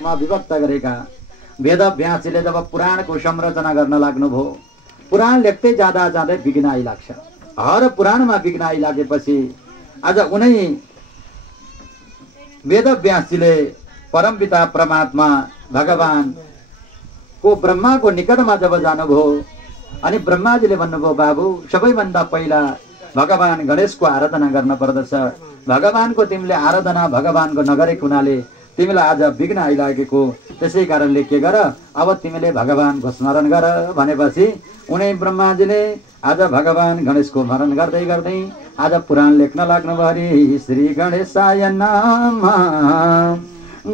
भागमा विभक्त गरेका वेदव्यासले जब पुराणको संरचना गर्न लाग्नुभयो, पुराण लेख्दै जाँदा जाँदै विघ्न आइलाग्छ। हर पुराणमा विघ्न आइलागेपछि आज उनै वेदव्यासजीले परमपिता परमात्मा भगवान को ब्रह्माको निकटमा जब जानुभयो अनि ब्रह्माजीले भन्नुभयो, बाबु सबैभन्दा पहिला भगवान गणेशको आराधना गर्न पर्दछ। भगवानको तिमीले आराधना भगवानको नगरेको हुनाले तिमीलाई आज विघ्न आइलागेको, त्यसै कारणले के गर, अब तिमीले भगवानको स्मरण गर भनेपछि उनै ब्रह्माजीले आज भगवान गणेशको स्मरण गर्दै गर्दै आज पुराण लेख्न लाग्नुभयो। श्री गणेशाय नमः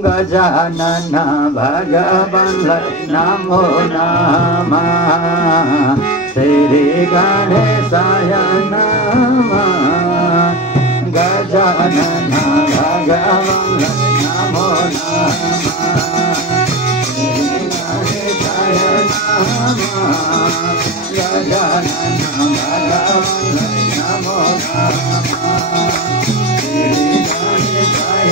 गजानन भगवानलाई नमो नमः। श्री गणेशाय नमः गजानन भगवानलाई नमो नमः। श्री गणेशाय नमः गजानन भगवानलाई नमो नमः। श्री गणेशाय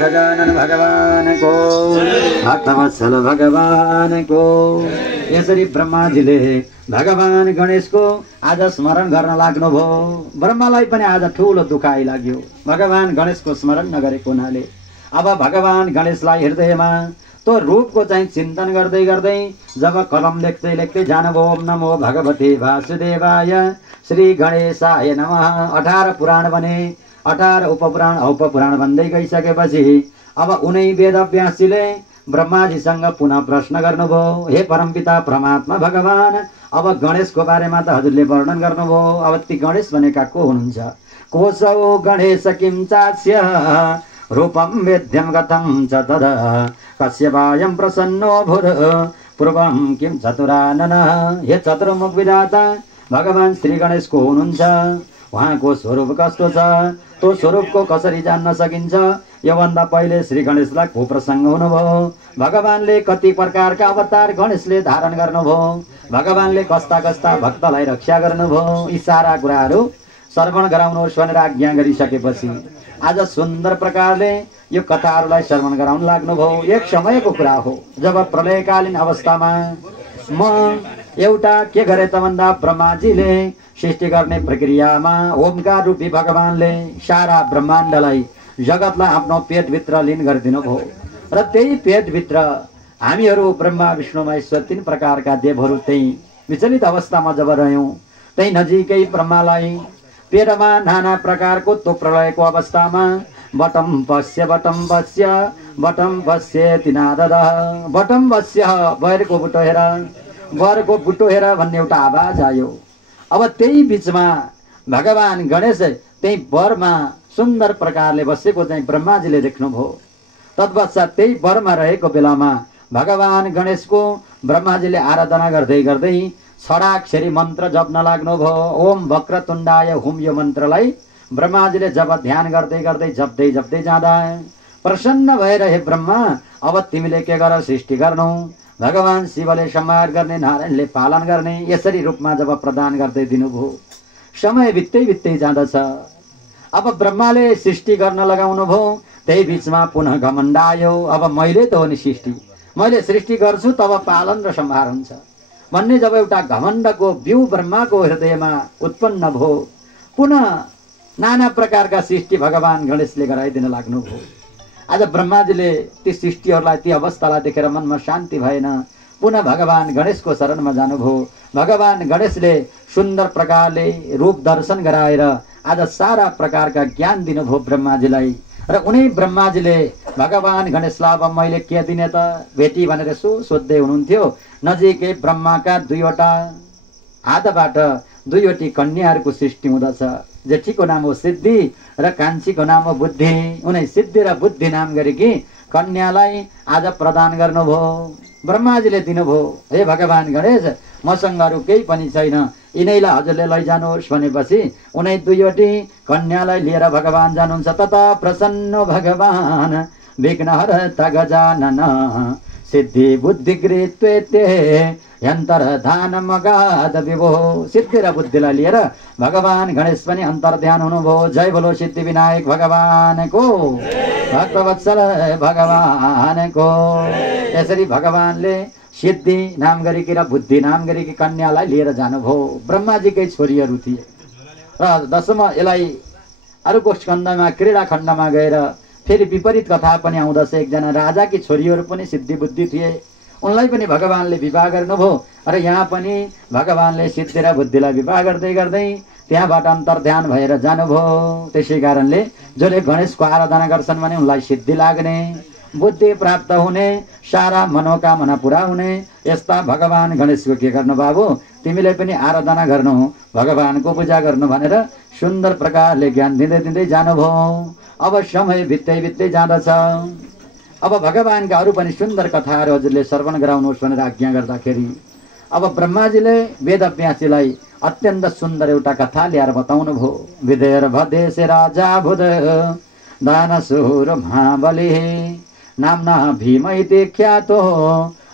गजानन भगवान को, भक्तवत्सल भगवान को। यसरी ब्रह्माजीले भगवान गणेशको आज स्मरण गर्न लाग्नुभयो। ब्रह्मालाई पनि आज ठुलो दुःख आइलाग्यो भगवान गणेशको स्मरण नगरेको हुनाले। अब भगवान गणेशलाई हृदयमा तो रूपको चाहिँ चिन्तन गर्दै गर्दै जब कलम लेख्दै लेख्दै जानुभयो। ओम नमो भगवते वासुदेवाय श्री गणेशाय नमः। 18 पुराण बने, 18 उपपुराण औपपुराण भन्दै गइसकेपछि अब उनै वेदव्यासजीले ब्रह्माजीसँग पुनः प्रश्न गर्नुभयो। हे परमपिता परमात्मा भगवान, अब गणेशको बारेमा त हजुरले वर्णन गर्नुभयो। अब ती गणेश भनेका को हुनुहुन्छ? कोसौ गणेश किं चास्य रूपम वेद्यम गतम च तद कस्यवायं प्रसन्नो भूर पूर्वम किं चतुरानन। हे चतुर्मुख विधाता भगवान श्री गणेश को हुनुहुन्छ? उहाँको स्वरूप कस्तो छ? तो स्वरूपको कसरी जान्न सकिन्छ? योभन्दा पहिले श्री गणेशलाई को प्रसङ्ग हुनुभयो? भगवानले कति प्रकारका अवतार गणेशले धारण गर्नुभयो? भगवानले कस्ता कस्ता भक्तलाई रक्षा गर्नुभयो? यी सारा कुराहरू श्रवण गराउनुहोस् भनेर आज्ञा गरिसकेपछि आज सुन्दर प्रकारले यो कथाहरूलाई श्रवण गराउन लाग्नुभयो। एक समयको कुरा हो जब प्रलयकालीन अवस्थामा म एउटा के गरे त भन्दा ब्रह्माजीले सृष्टि गर्ने प्रक्रियामा ओमकार रूपी भगवानले सारा ब्रह्माण्डलाई जगतलाई आफ्नो पेटभित्र लीन गरिदिनु भयो। र त्यही पेटभित्र हामीहरू ब्रह्मा विष्णु महेश्वर 3 प्रकारका देवहरू त्यही विचलित अवस्थामा जब रह्यौं, त्यही नजिकै ब्रह्मालाई पेटमा नाना प्रकारको तो प्रलयको अवस्थामा बटम पश्य बटम पश्य बटम पश्य तिनादद बटम पश्य बयरको बुटो हेर, बरको बुटो हेर भन्ने एउटा आवाज आयो। अब त्यही बीचमा भगवान गणेश त्यही बरमा सुन्दर प्रकारले बसेको चाहिँ ब्रह्माजीले देख्नुभयो। तत्पश्चात त्यही बरमा रहेको बेलामा भगवान गणेशको ब्रह्माजीले आराधना गर्दै गर्दै षडाक्षरी मन्त्र जप्न लाग्नुभयो। ओम वक्रतुण्डाय हुम यो मन्त्रलाई ब्रह्माजीले जब ध्यान गर्दै गर्दै जप्दै जप्दै जाँदा प्रसन्न भएर हे ब्रह्मा, अब तिमीले के गर सृष्टि गर्नु? भगवान शिवले संहार गर्ने, नारायणले पालन गर्ने, यसरी रूपमा जब प्रदान गर्दै दिनुभयो। समय बित्दै बित्दै जाँदछ। अब ब्रह्माले सृष्टि गर्न लगाउनु भयो, त्यही बीचमा पुनः घमण्ड आयो। अब मैले त हो नि सृष्टि, मैले सृष्टि गर्छु तब पालन र सम्हार हुन्छ भन्ने जब एउटा घमण्डको बिउ ब्रह्माको हृदयमा उत्पन्न भयो, पुनः नाना प्रकारका सृष्टि भगवान गणेशले गराइदिन लाग्नुभयो। आज ब्रह्माजीले ती सृष्टिहरूलाई, ती अवस्थालाई देखेर मनमा शान्ति भएन, पुनः भगवान गणेशको शरणमा जानुभयो। भगवान गणेशले सुन्दर प्रकारले रूप दर्शन गराएर आज सारा प्रकारका ज्ञान दिनुभयो ब्रह्माजीलाई। र उनी ब्रह्माजीले भगवान गणेशलाई अब मैले के दिने त भेटी भनेर सोध्दै हुनुहुन्थ्यो। नजिकै ब्रह्माका दुईवटा हातबाट दुईवटी कन्याहरूको सृष्टि हुँदछ। जेठीको नाम हो सिद्धि र कान्छीको नाम हो बुद्धि। उनी सिद्धि र बुद्धि नाम गरेकी कन्यालाई आज प्रदान गर्नुभयो, ब्रह्माजीले दिनुभयो। हे भगवान गणेश, मसँग अरू केही पनि छैन, यिनैलाई हजुरले लैजानुहोस् भनेपछि उनी दुईवटी कन्यालाई लिएर भगवान जानुहुन्छ। तथा प्रसन्न भगवान विघ्नहर्ता गजानन सिद्धि बुद्धि गृहीत्वेते अन्तर्धान मगाध विभो। सिद्धि र बुद्धिलाई लिएर भगवान गणेश पनि अन्तर्ध्यान हुनुभयो। जय बोलो सिद्धि विनायक भगवानको, भक्तवत्सल भगवानको। यसरी भगवानले सिद्धि नाम गरेकी र बुद्धि नाम गरेकी कन्यालाई लिएर जानुभयो। ब्रह्माजीकै छोरीहरू थिए र दशम यसलाई अर्को स्कन्धमा क्रीडा खण्डमा गएर फेरि विपरीत कथा पनि आउँदछ। एकजना राजाकी छोरीहरू पनि सिद्धि बुद्धि थिए, उनलाई पनि भगवानले विवाह गर्नुभयो। र यहाँ पनि भगवानले सिद्धि र बुद्धिलाई विवाह गर्दै गर्दै त्यहाँबाट अन्तर्ध्यान भएर जानुभयो। त्यसै कारणले जसले गणेशको आराधना गर्छन् भने उनलाई सिद्धि लाग्ने, बुद्धि प्राप्त हुने, सारा मनोकामना पुरा हुने। यस्ता भगवान गणेशको के गर्नु बाबु, तिमीले पनि आराधना गर्नु, भगवानको पूजा गर्नु भनेर सुन्दर प्रकारले ज्ञान दिँदै दिँदै जानुभयो। अब समय बित्दै बित्दै जाँदछ। अब भगवानका अरू पनि सुन्दर कथाहरू हजुरले श्रवण गराउनुहोस् भनेर आज्ञा गर्दाखेरि अब ब्रह्माजीले वेदव्यासीलाई अत्यन्त सुन्दर एउटा कथा ल्याएर बताउनु भयो। विदेर भदेश राजा बुध दानशूर महाबली नामना भीम इति ख्यातो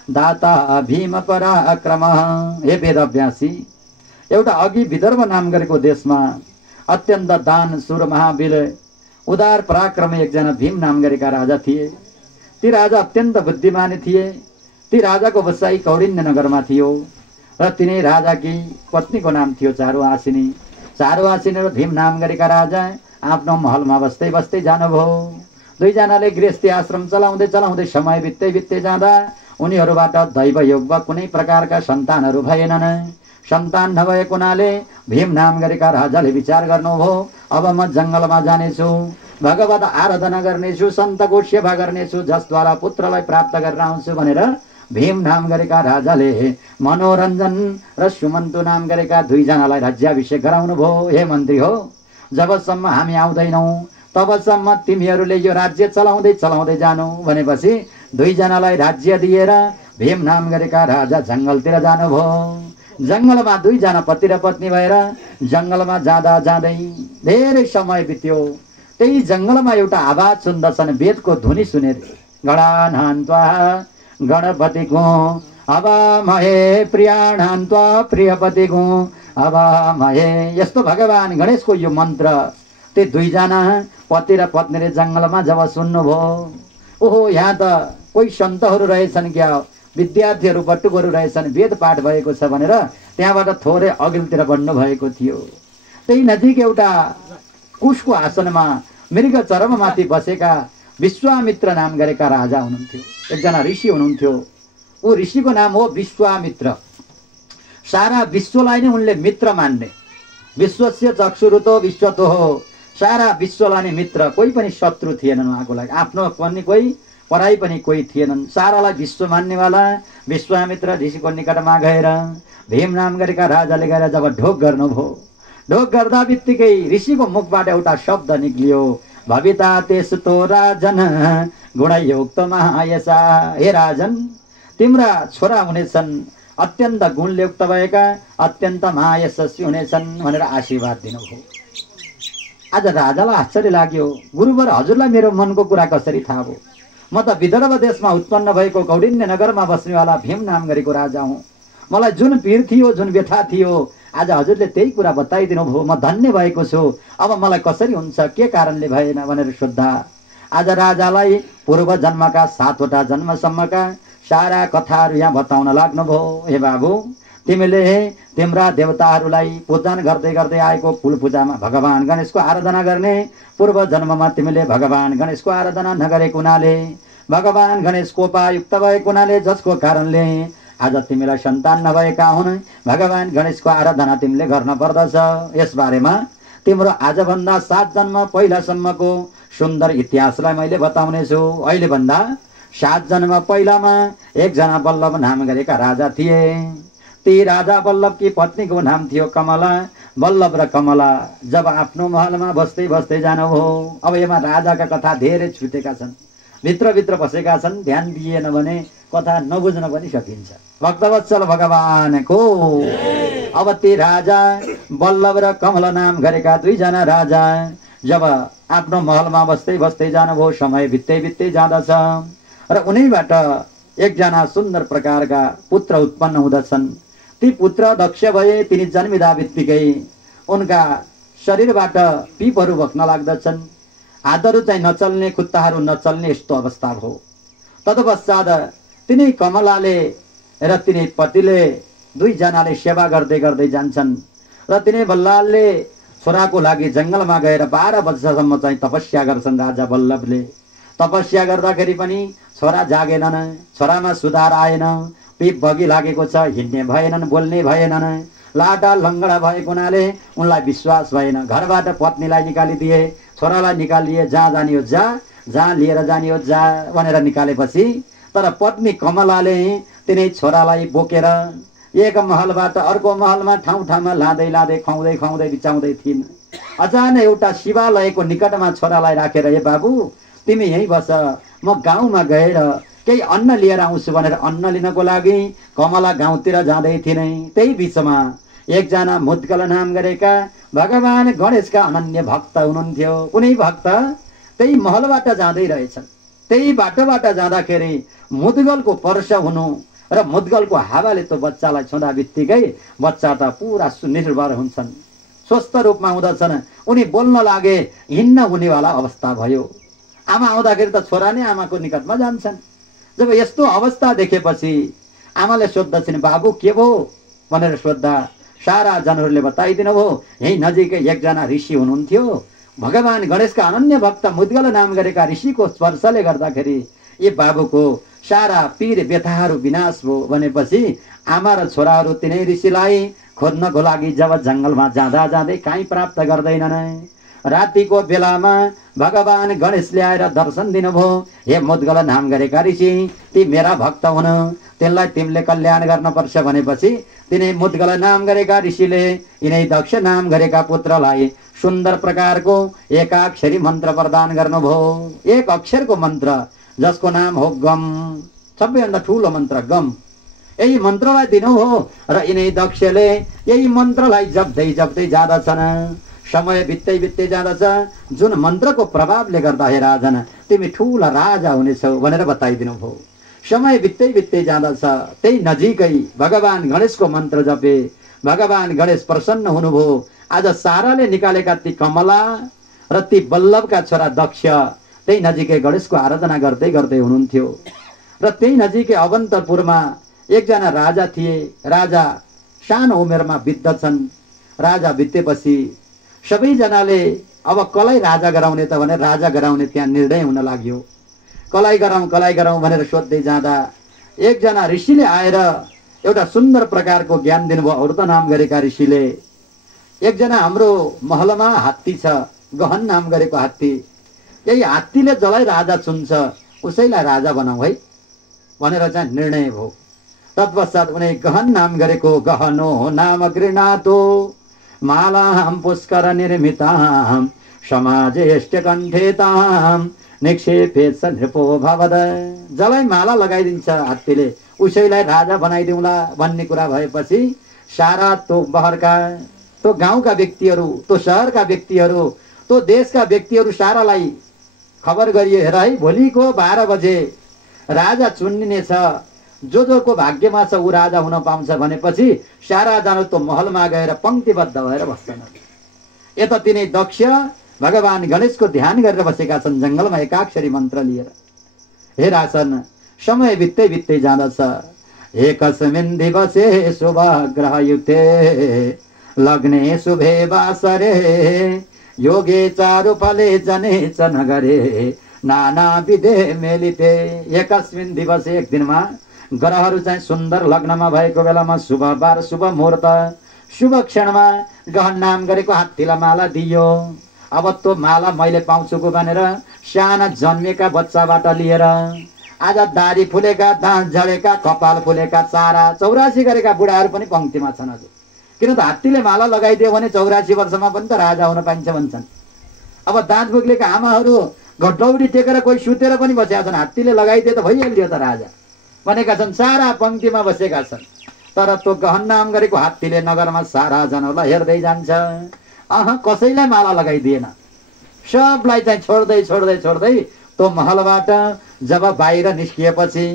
दाता भीम पराक्रम। हे वेदव्यासी, एउटा अघि विदर्भ नाम गरेको देशमा अत्यन्त दान सुर महावीर उदार पराक्रमी एकजना भीम नाम गरेका राजा थिए। ती राजा अत्यन्त बुद्धिमानी थिए। ती राजाको बसाई कौडिन्य नगरमा थियो र तिनै राजाकी पत्नीको नाम थियो चारुहासिनी। चारुहासिनी र भीम नाम गरेका राजा आफ्नो महलमा बस्दै बस्दै जानुभयो। दुईजनाले गृहस्थी आश्रम चलाउँदै चलाउँदै समय बित्दै बित्दै जाँदा उनीहरूबाट दैव योग वा कुनै प्रकारका सन्तानहरू भएनन्। सन्तान नभएको हुनाले भीम नाम गरेका राजाले विचार गर्नुभयो, अब म जङ्गलमा जानेछु, भगवत आराधना गर्नेछु, सन्तको सेवा गर्नेछु, जसद्वारा पुत्रलाई प्राप्त गरेर आउँछु भनेर भीम नाम गरेका राजाले मनोरञ्जन र सुमन्तु नाम गरेका दुईजनालाई राज्याभिषेक गराउनु भयो। हे मन्त्री हो, जबसम्म हामी आउँदैनौँ तबसम्म तिमीहरूले यो राज्य चलाउँदै चलाउँदै जानु भनेपछि दुईजनालाई राज्य दिएर भीम नाम गरेका राजा जङ्गलतिर जानुभयो। जङ्गलमा दुईजना पति र पत्नी भएर जङ्गलमा जाँदा जाँदै धेरै समय बित्यो। त्यही जङ्गलमा एउटा आवाज सुन्दछन्, वेदको ध्वनि सुनेर गणान्त्वा गणपतिको अवामहे प्रियाणान्त्वा प्रियपतिको अवामहे। यस्तो भगवान गणेशको यो मन्त्र ते दुईजना पति र पत्नीले जङ्गलमा जब सुन्नुभयो, ओहो यहाँ त कोही सन्तहरू रहेछन्, क्या विद्यार्थीहरू बटुकहरू रहेछन्, वेद पाठ भएको छ भनेर त्यहाँबाट थोरै अघिल्तिर बढ्नु भएको थियो। त्यही नजिक एउटा कुशको आसनमा मृग चरममाथि बसेका विश्वामित्र नाम गरेका राजा हुनुहुन्थ्यो, एकजना ऋषि हुनुहुन्थ्यो। ऊ ऋषिको नाम हो विश्वामित्र। सारा विश्वलाई नै उनले मित्र मान्ने, विश्वस्य चक्षुरुतो विश्वतो हो, सारा विश्वलाई नै मित्र, कोही पनि शत्रु थिएनन् उहाँको लागि, आफ्नो पनि कोही पराई पनि कोही थिएनन्। सारालाई विश्व मान्नेवाला विश्वामित्र ऋषिको निकटमा गएर भीम नाम गरेका राजाले गएर जब ढोक गर्नुभयो, ढोक गर्दा बित्तिकै ऋषिको मुखबाट एउटा शब्द निक्लियो, भविता तेस्तु राजन गुणयुक्त महायसा। हे राजन, तिम्रा छोरा हुनेछन् अत्यन्त गुणयुक्त भएका, अत्यन्त महायशस्वी हुनेछन् भनेर आशीर्वाद दिनुभयो। आज राजालाई आश्चर्य लाग्यो, गुरुवर हजुरलाई मेरो मनको कुरा कसरी थाहा भयो? म त विदर्भ देशमा उत्पन्न भएको कौडिन्य नगरमा बस्नेवाला भीम नाम गरेको राजा हुँ। मलाई जुन पीर थियो, जुन व्यथा थियो, आज हजुरले त्यही कुरा बताइदिनु भयो, म धन्य भएको छु। अब मलाई कसरी हुन्छ, के कारणले भएन भनेर सोद्धा आज राजालाई पूर्व जन्मका 7वटा जन्मसम्मका सारा कथाहरू यहाँ बताउन लाग्नुभयो। हे बाबु, तिमीले तिम्रा देवताहरूलाई पूजन गर्दै गर्दै आएको फूल पूजामा भगवान गणेशको आराधना गर्ने, पूर्व जन्ममा तिमीले भगवान गणेशको आराधना नगरेको हुनाले, भगवान गणेश कोपायुक्त भएको हुनाले, जसको कारणले आज तिमीलाई सन्तान नभएका हुन्, भगवान गणेशको आराधना तिमीले गर्न पर्दछ। यसबारेमा तिम्रो आजभन्दा 7 जन्म पहिलासम्मको सुन्दर इतिहासलाई मैले बताउने छु। अहिले भन्दा 7 जन्म पहिलामा एकजना बल्लभ नाम गरेका राजा थिए। ती राजा बल्लभकी पत्नीको नाम थियो कमला। बल्लभ र कमला जब आफ्नो महलमा बस्दै बस्दै जानुभयो। अब यसमा राजाका कथा धेरै छुटेका छन्, भित्र बसेका छन्, ध्यान दिएन भने कथा नबुझ्न पनि सकिन्छ। भक्तवत्सल भगवानको अब ती राजा बल्लभ र कमला नाम गरेका 2 जना राजा जब आफ्नो महलमा बस्दै बस्दै जानुभयो, समय बित्दै जाँदछ र उनीबाट एकजना सुन्दर प्रकारका पुत्र उत्पन्न हुँदछन्। ती पुत्र दक्ष भए। तिनी जन्मिँदा बित्तिकै उनका शरीरबाट पिपहरू बग्न लाग्दछन्, हातहरू चाहिँ नचल्ने, खुट्टाहरू नचल्ने, यस्तो अवस्था भयो। तत्पश्चात तिनी कमलाले र तिनी पतिले 2 जनाले सेवा गर्दै गर्दै जान्छन् र तिनी बल्लालले छोराको लागि जङ्गलमा गएर 12 वर्षसम्म चाहिँ तपस्या गर्छन्। राजा बल्लभले तपस्या गर्दाखेरि पनि छोरा जागेनन्, छोरामा सुधार आएन, पिप बगी लागेको छ, हिँड्ने भएनन्, बोल्ने भएनन्, लाटा लङ्गडा भएको हुनाले उनलाई विश्वास भएन। घरबाट पत्नीलाई निकालिदिए, छोरालाई निकालिए, जहाँ जाने हो जा, जहाँ लिएर जाने हो जा भनेर निकालेपछि तर पत्नी कमलाले तिनै छोरालाई बोकेर एक महलबाट अर्को महलमा ठाउँमा लाँदै खुवाउँदै बिचाउँदै थिइन्। अचानक एउटा शिवालयको निकटमा छोरालाई राखेर, ए बाबु तिमी यहीँ बस, म गाउँमा गएर केही अन्न लिएर आउँछु भनेर अन्न लिनको लागि कमला गाउँतिर जाँदै थिइन्। त्यही बिचमा एकजना मुद्गल नाम गरेका भगवान गणेशका अनन्य भक्त हुनुहुन्थ्यो। उनी भक्त त्यही महलबाट जाँदै रहेछन्। त्यही बाटोबाट जाँदाखेरि मुद्गलको पर्श हुनु र मुद्गलको हावाले त्यो बच्चालाई छुँदा बित्तिकै बच्चा त पुरा निर्भर हुन्छन्, स्वस्थ रूपमा हुँदछन्। उनी बोल्न लागे, हिँड्न हुनेवाला अवस्था भयो। आमा आउँदाखेरि त छोरा नै आमाको निकटमा जान्छन्। जब यस्तो अवस्था देखेपछि आमाले सोध्दछन्, बाबु के भयो भनेर सोद्धा सारा जनहरूले बताइदिनु भयो, यही नजिकै एकजना ऋषि हुनुहुन्थ्यो, भगवान गणेशका अनन्य भक्त मुद्गल नाम गरेका ऋषिको स्पर्शले गर्दाखेरि यी बाबुको सारा पीर व्यथाहरू विनाश भयो भनेपछि आमा र छोराहरू तिनै ऋषिलाई खोज्नको लागि जब जङ्गलमा जाँदा जाँदै काहीँ प्राप्त गर्दैनन्। रातिको बेलामा भगवान गणेशले आएर दर्शन दिनुभयो। हे मुद्गल नाम गरेका ऋषि, ती मेरा भक्त हुन्, तिनलाई तिमीले कल्याण गर्न पर्छ भनेपछि तिनै मुद्गल नाम गरेका ऋषिले यिनै दक्ष नाम गरेका पुत्रलाई सुन्दर प्रकारको एकाक्षरी मन्त्र प्रदान गर्नुभयो। 1 अक्षरको मन्त्र जसको नाम हो गम, सबैभन्दा ठुलो मन्त्र गम। यही मन्त्रलाई दिनुभयो र यिनै दक्षले यही मन्त्रलाई जप्दै जाँदछन्। समय बित्दै जाँदछ। जुन मन्त्रको प्रभावले गर्दा हे राजन तिमी ठुला राजा हुनेछौ भनेर बताइदिनु भयो। समय बित्दै जाँदछ। त्यही नजिकै भगवान गणेशको मन्त्र जपे, भगवान गणेश प्रसन्न हुनुभयो। आज साराले निकालेका ती कमला र ती बल्लभका छोरा दक्ष त्यही नजिकै गणेशको आराधना गर्दै हुनुहुन्थ्यो। र त्यही नजिकै अवन्तपुरमा एकजना राजा थिए। राजा सानो उमेरमा बित्दछन्। राजा बितेपछि सबैजनाले अब कसलाई राजा गराउने त भनेर राजा गराउने त्यहाँ निर्णय हुन लाग्यो। कसलाई गराउँ भनेर सोध्दै जाँदा एकजना ऋषिले आएर एउटा सुन्दर प्रकारको ज्ञान दिनुभयो। औरत नाम गरेका ऋषिले, एकजना हाम्रो महलमा हात्ती छ, गहन नाम गरेको हात्ती, यही हात्तीले जसलाई राजा चुन्छ उसैलाई राजा बनाऊ है भनेर चाहिँ निर्णय भयो। तत्पश्चात उनी गहन नाम गरेको गहनो नाम गृणातो मालाम पुष्कर निर्मिताम समाजेष्ट कण्ठेताम निक्षेपेत नृपो भवद। जसलाई माला लगाइदिन्छ हात्तीले उसैलाई राजा बनाइदिउँला भन्ने कुरा भएपछि सारा तो बहरका, तो गाउँका व्यक्तिहरू, तो शहरका व्यक्तिहरू, तो देशका व्यक्तिहरू सारालाई खबर गरियो, हेर है भोलिको 12 बजे राजा चुनिनेछ जोको भाग्यमा छ ऊ राजा हुन पाउँछ भनेपछि सारा जानु त्यो महलमा गएर पंक्तिबद्ध भएर बस्छन्। यता तिनै दक्ष भगवान गणेशको ध्यान गरेर बसेका छन् जंगलमा एकाक्षरी मन्त्र लिएर। हेराछन् समय बित्दै बित्दै जाँदछ। एकस्मिन् दिवसे शुभ ग्रहयुते लग्ने शुभे वासरे योगे चारु फले जने च नगरे नाना विधे मेलिते। एकस्मिन् दिवस एक दिनमा ग्रहहरू चाहिँ सुन्दर लग्नमा भएको बेलामा शुभ बार शुभ मुहूर्त शुभ क्षणमा गहन नाम गरेको हात्तीलाई माला दियो। अब त्यो माला मैले पाउँछु भनेर साना जन्मेका बच्चाबाट लिएर आज दारी फुलेका दाँत झरेका कपाल फुलेका चारा 84 गरेका बुढाहरू पनि पंक्तिमा छन् हजुर। किन त हात्तीले माला लगाइदियो भने 84 वर्षमा पनि त राजा हुन पाइन्छ भन्छन्। अब दाँत फुक्लेका आमाहरू घटौडी टेकेर कोही सुतेर पनि बसेका छन्, हात्तीले लगाइदिए त भइहाल्यो त राजा भनेका छन्। सारा पंक्तिमा बसेका छन्। तर त्यो गहन नाम गरेको हात्तीले नगरमा सारा जनहरूलाई हेर्दै जान्छ। कसैलाई माला लगाइदिएन। सबलाई चाहिँ छोड्दै छोड्दै छोड्दै त्यो महलबाट जब बाहिर निस्किएपछि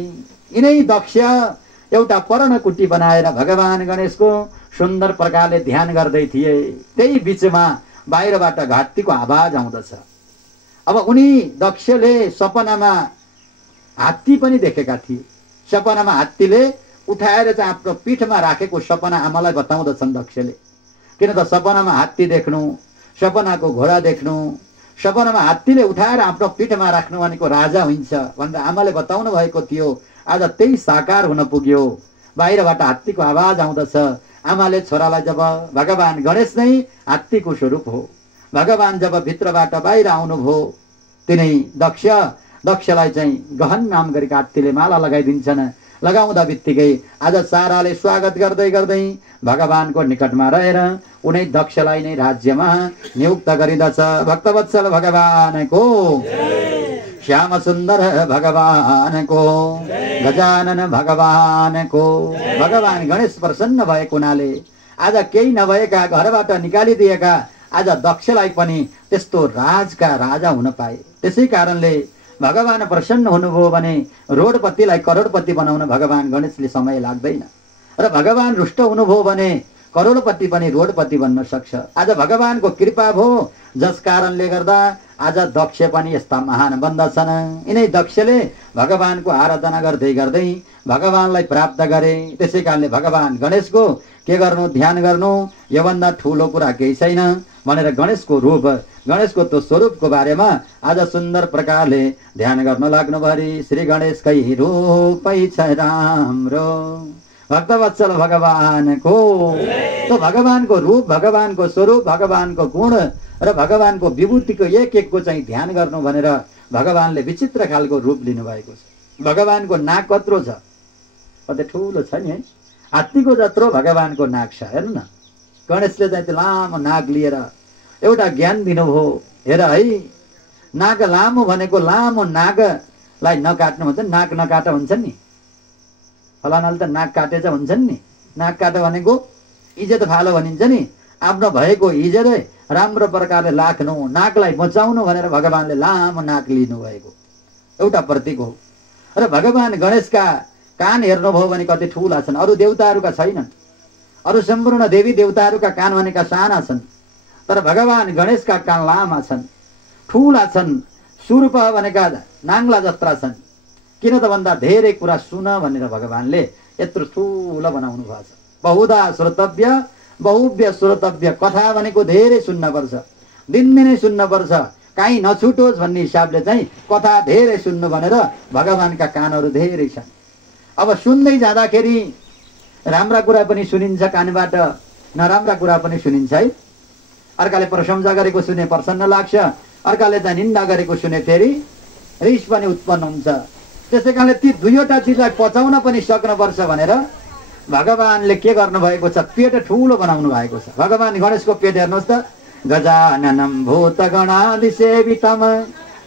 यिनै दक्ष एउटा पर्णकुटी बनाएर भगवान गणेशको सुन्दर प्रकारले ध्यान गर्दै थिए। त्यही बीचमा बाहिरबाट हात्तीको आवाज आउँदछ। अब उनी दक्षले सपनामा हात्ती पनि देखेका थिए। सपनामा हात्तीले उठाएर चाहिँ आफ्नो पीठमा राखेको सपना आमालाई बताउँदछन् दक्षले। किन त सपनामा हात्ती देख्नु, सपनाको घोडा देख्नु, सपनामा हात्तीले उठाएर आफ्नो पीठमा राख्नु भनेको राजा हुन्छ भनेर आमाले बताउनु भएको थियो। आज त्यही साकार हुन पुग्यो। बाहिरबाट हात्तीको आवाज आउँदछ। आमाले छोरालाई जब भगवान गणेश नै हात्तीको स्वरूप हो, भगवान जब भित्रबाट बाहिर आउनुभयो तिनै दक्षलाई चाहिँ गहन नाम गरेका हात्तीले माला लगाइदिन्छन्। लगाउँदा बित्तिकै आज साराले स्वागत गर्दै गर्दै भगवानको निकटमा रहेर उनै दक्षलाई नै राज्यमा नियुक्त गरिदछ। भक्तवत्सल भगवानको श्याम सुन्दर भगवानको गजानन भगवानको भगवान गणेश प्रसन्न भएको हुनाले आज केही नभएका घरबाट निकालिदिएका आज दक्षलाई पनि त्यस्तो राजका राजा हुन पाए। त्यसै कारणले भगवान प्रसन्न हुनुभयो भने रोडपतिलाई करोडपति बनाउन भगवान गणेशले समय लाग्दैन र भगवान रुष्ट हुनुभयो भने करोडपति पनि रोडपति बन्न सक्छ। आज भगवानको कृपा भयो जस कारणले गर्दा आज दक्ष पनि यस्ता महान बन्दछन्। यिनै दक्षले भगवानको आराधना गर्दै गर्दै भगवानलाई प्राप्त गरे। त्यसै कारणले भगवान गणेशको के गर्नु, ध्यान गर्नु, योभन्दा ठुलो कुरा केही छैन भनेर गणेशको रूप, गणेशको त्यो स्वरूपको बारेमा आज सुन्दर प्रकारले ध्यान गर्न लाग्नु भरि। श्री गणेशकै रूपै छ राम्रो भक्तवत्सल भगवानको। तो भगवानको रूप, भगवानको स्वरूप, भगवानको गुण र भगवानको विभूतिको एक एकको चाहिँ ध्यान गर्नु भनेर भगवानले विचित्र खालको रूप लिनुभएको छ। भगवानको नाक कत्रो छ, कतै ठुलो छ नि है, हात्तीको जत्रो भगवानको नाक छ। हेर्नु न, गणेशले चाहिँ त्यो लामो नाक लिएर एउटा ज्ञान दिनुभयो। हेर है, नाक लामो भनेको लामो नाकलाई नकाट्नु भन्छ, नाक नकाट हुन्छ नि। फलानाले त नाक काटेछ भन्छन् नि। नाक काट भनेको इज्जत फालो भनिन्छ नि। आफ्नो भएको इज्जतै राम्रो प्रकारले राख्नु, नाकलाई बचाउनु भनेर भगवानले लामो नाक लिनुभएको एउटा प्रतीक हो। र भगवान गणेशका कान हेर्नुभयो भने कति ठुला छन्, अरू देवताहरूका छैनन्। अरू सम्पूर्ण देवी देवताहरूका कान भनेका साना छन्, तर भगवान गणेशका कान लामा छन्, ठुला छन्। सुरूप भनेका नाङ्ला जस्ता छन्। किन त भन्दा धेरै कुरा सुन भनेर भगवानले यत्रो ठुलो बनाउनु भएको छ। बहुधा श्रोतव्य बहुव्य श्रोतव्य, कथा भनेको धेरै सुन्नुपर्छ, दिनदिनै सुन्नुपर्छ, काहीँ नछुटोस् भन्ने हिसाबले चाहिँ कथा धेरै सुन्नु भनेर भगवानका कानहरू धेरै छन्। अब सुन्दै जाँदाखेरि राम्रा कुरा पनि सुनिन्छ कानबाट, नराम्रा कुरा पनि सुनिन्छ है। अर्काले प्रशंसा गरेको सुने प्रसन्न लाग्छ, अर्काले चाहिँ निन्दा गरेको सुने फेरि रिस पनि उत्पन्न हुन्छ। त्यसै कारणले ती दुईवटा चिजलाई पचाउन पनि सक्नुपर्छ भनेर भगवानले के गर्नुभएको छ, पेट ठुलो बनाउनु भएको छ। भगवान गणेशको पेट हेर्नुहोस् त, गजाननं भूतगणादिसेवितम्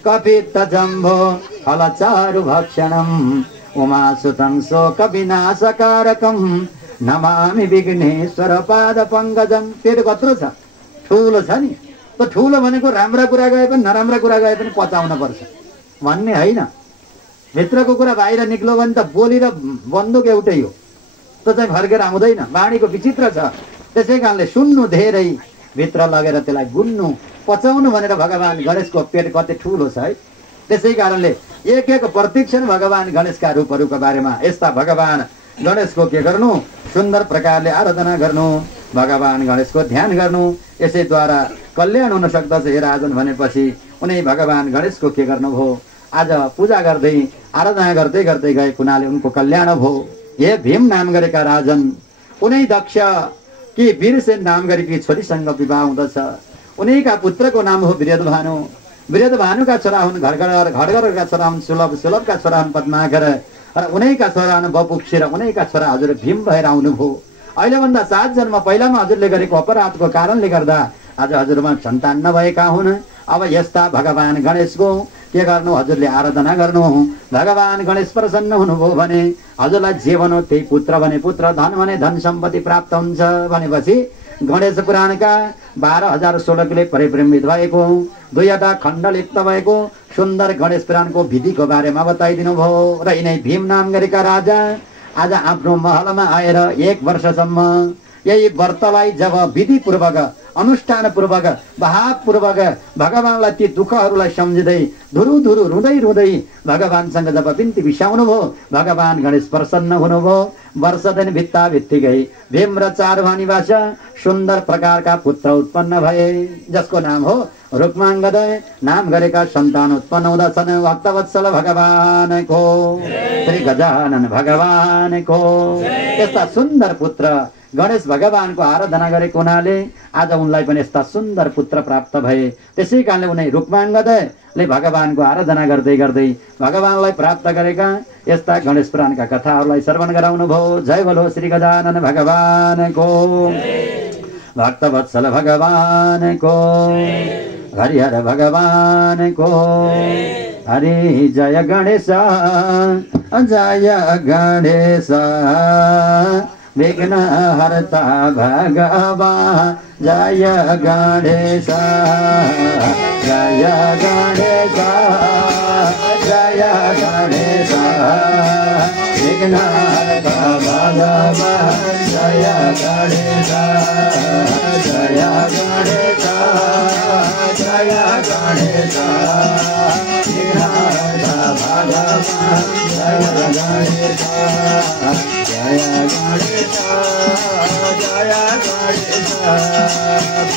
कपित्त जम्भो फलचारु भक्षणम् उमासुतं शोकविनाशकारकं नमामि विघ्नेश्वर पाद पंकजम। पेट कत्रो छ, ठुलो छ नि। त ठुलो भनेको राम्रा कुरा गए पनि नराम्रा कुरा गए पनि पचाउन पर्छ भन्ने होइन। भित्रको कुरा बाहिर निक्लो भने त बोली र बन्दुक एउटै हो, त्यो चाहिँ फर्केर आउँदैन। वाणीको विचित्र छ। त्यसै कारणले सुन्नु धेरै, भित्र लगेर त्यसलाई गुन्नु पचाउनु भनेर भगवान गणेशको पेट कति ठुलो छ है। त्यसै कारणले एक एक प्रतिक्षण भगवान गणेशका रूपहरूको बारेमा यस्ता भगवान गणेशको के गर्नु, सुन्दर प्रकारले आराधना गर्नु, भगवान गणेशको ध्यान गर्नु, यसैद्वारा कल्याण हुन सक्दछ हे राजन भनेपछि उनी भगवान गणेशको के गर्नुभयो, आज पूजा गर्दै आराधना गर्दै गर्दै गए हुनाले उनको कल्याण भयो। हे भीम नाम गरेका राजन, उनै दक्ष कि वीरसेन नाम गरेकी छोरीसँग विवाह हुँदछ। उनैका पुत्रको नाम हो वीर्यभानु। वीर्यभानुका छोरा हुन् घडगरका छोरा हुन् सुलभ, सुलभका छोरा हुन् पद्माकर, र उनैका छोरा हुन् बपुक्षी, र उनैका छोरा हजुर भीम भएर आउनुभयो। अहिलेभन्दा 7 जन्म पहिलामा हजुरले गरेको अपराधको कारणले गर्दा आज हजुरमा सन्तान नभएका हुन्। अब यस्ता भगवान गणेशको के गर्नु, हजुरले आराधना गर्नु। भगवान गणेश प्रसन्न हुनुभयो भने हजुरलाई जे भनौँ त्यही पुत्र भने पुत्र, धन भने धन सम्पत्ति प्राप्त हुन्छ भनेपछि गणेश पुराणका 12,000 श्लोकले परिप्रेमित भएको 2वटा खण्ड लिप्त भएको सुन्दर गणेश पुराणको विधिको बारेमा बताइदिनु भयो। र यिनै भीम नाम गरेका राजा आज आफ्नो महलमा आएर 1 वर्षसम्म यही व्रतलाई जब विधिपूर्वक अनुष्ठानपूर्वक भावपूर्वक भगवानलाई ती दुःखहरूलाई सम्झिँदै धुरु धुरु रुँदै रुँदै भगवानसँग जब बिन्ती बिसाउनु भयो, भगवान गणेश प्रसन्न हुनुभयो। वर्ष दिन भित्ता भित्तिकै भीम र चारभानीबाट सुन्दर प्रकारका पुत्र उत्पन्न भए, जसको नाम हो रुक्माङ्गद नाम गरेका सन्तान उत्पन्न हुँदछन्। भक्तवत्सल भगवानको, श्री गजानन भगवानको यस्ता सुन्दर पुत्र गणेश भगवानको आराधना गरेको हुनाले आज उनलाई पनि यस्ता सुन्दर पुत्र प्राप्त भए। त्यसै कारणले उनी रुक्माङ्गदले भगवानको आराधना गर्दै गर्दै भगवानलाई प्राप्त गरेका यस्ता गणेश पुराणका कथाहरूलाई श्रवण गराउनु भयो। जय बोलो श्री गजानन भगवानको, भक्तवत्सल भगवानको, हरिहर भगवानको। हरि जय गणेश, जय गणेश, विघ्न हरता भगवान। जय गणेश, जय गणेश, जय गणेश, विघ्न हरता भगवान। जय गणेश, जय गणेश, जय गणेश, विघ्न हरता भगवान। जय गणेश, जय गणेश, जय गणेश,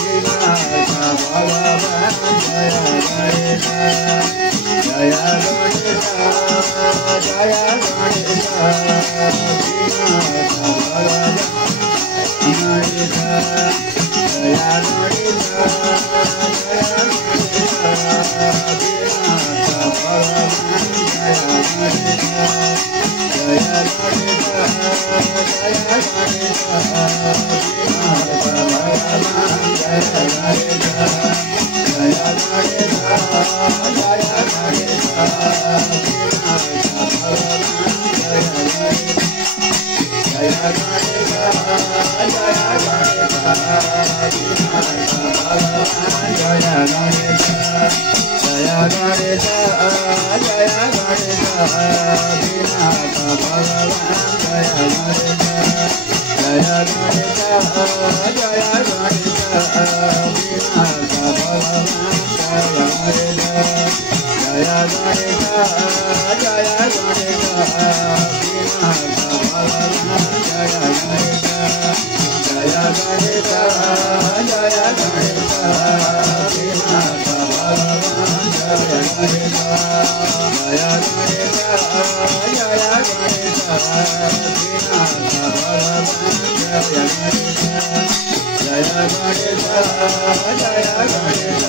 विघ्न हरता भगवान। जय गणेश, जय गणेश, जय गणेश, विघ्न हरता भगवान। गणेश, जय गणेश, जय गणेश, विघ्न हरता भगवान। जय गणेश, जय गणेश, जय गणेश, विघ्न हरता भगवान। जय गणेश, जय गणेश, जय गणेश, विघ्न हरता भगवान। जय गणेश, जय गणेश, जय गणेश, विघ्न हरता भगवान। जय गणेश, जय गणेश, जय गणेश, विघ्न हरता भगवान। जय गणेश, जय गणेश, जय गणेश, विघ्न हरता भगवान। जय गणेश, जय गणेश, जय गणेश, विघ्न हरता भगवान। जय गणेश, जय गणेश, जय गणेश, विघ्न हरता भगवान। जय गणेश, जय गणेश, जय गणेश, विघ्न हरता भगवान। जय गणेश, जय गणेश, जय गणेश,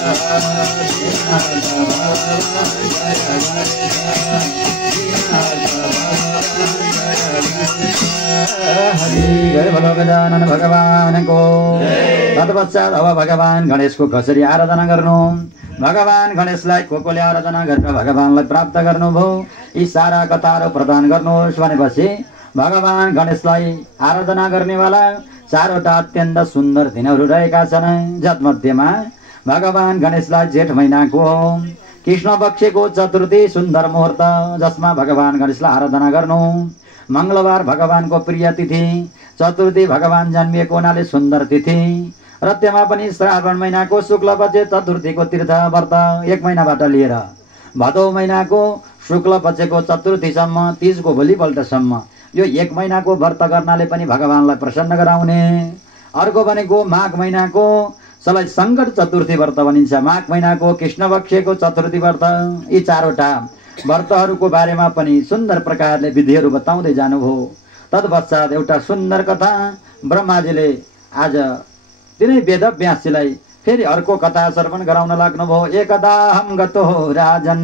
विघ्न हरता भगवान। जय गणेश, विघ्न हरता भगवान। जय गणेश। हरि जय बोलो गजानन भगवानको। तत्पश्चात अब भगवान गणेशको कसरी आराधना गर्नु, भगवान गणेशलाई कोले आराधना गरेर भगवानलाई प्राप्त गर्नुभयो, यी सारा कथाहरू प्रदान गर्नुहोस् भनेपछि भगवान गणेशलाई आराधना गर्नेवाला 4वटा अत्यन्त सुन्दर दिनहरू रहेका छन्। जसमध्येमा भगवान गणेशलाई जेठ महिनाको कृष्ण पक्षको चतुर्थी सुन्दर मुहूर्त जसमा भगवान गणेशलाई आराधना गर्नु। मंगलबार भगवानको प्रिय तिथि, चतुर्थी भगवान जन्मिएको हुनाले सुन्दर तिथि र त्यहाँ पनि श्रावण महिनाको शुक्ल पक्ष चतुर्थीको तीर्थ व्रत 1 महिनाबाट लिएर भदौ महिनाको शुक्ल पक्षको चतुर्थीसम्म तीजको भोलिपल्टसम्म यो 1 महिनाको व्रत गर्नाले पनि भगवानलाई प्रसन्न गराउने। अर्को भनेको माघ महिनाको सलाई संकट चतुर्थी व्रत भनिन्छ। माघ महिनाको कृष्ण पक्षको चतुर्थी व्रत, यी 4वटा व्रतहरूको बारेमा पनि सुन्दर प्रकारले विधिहरू बताउँदै जानुभयो। तत्पश्चात एउटा सुन्दर कथा ब्रह्माजीले आज तिनै वेदव्यासजीलाई फेरि अर्को कथा श्रवण गराउन लाग्नुभयो। एकदा हम गतो राजन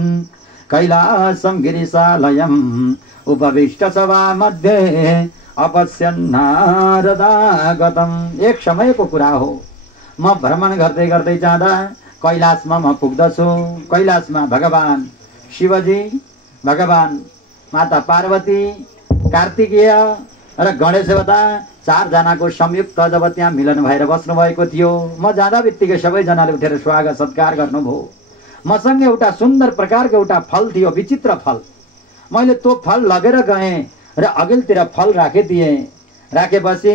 कैलासम गिरिशालयम उपविष्ट सभा मध्ये अपश्यन् नारदागतम। एक समयको कुरा हो, म भ्रमण गर्दै गर्दै जाँदा कैलाशमा म पुग्दछु। कैलाशमा भगवान शिवजी, भगवान माता पार्वती, कार्तिकेय र गणेश देवता 4 जनाको संयुक्त जब त्यहाँ मिलन भएर बस्नु भएको थियो, म जाँदा बित्तिकै सबैजनाले उठेर स्वागत सत्कार गर्नुभयो। मसँग एउटा सुन्दर प्रकारको एउटा फल थियो, विचित्र फल। मैले त्यो फल लगेर गएँ र अघिल्तिर फल राखिदिएँ। राखेपछि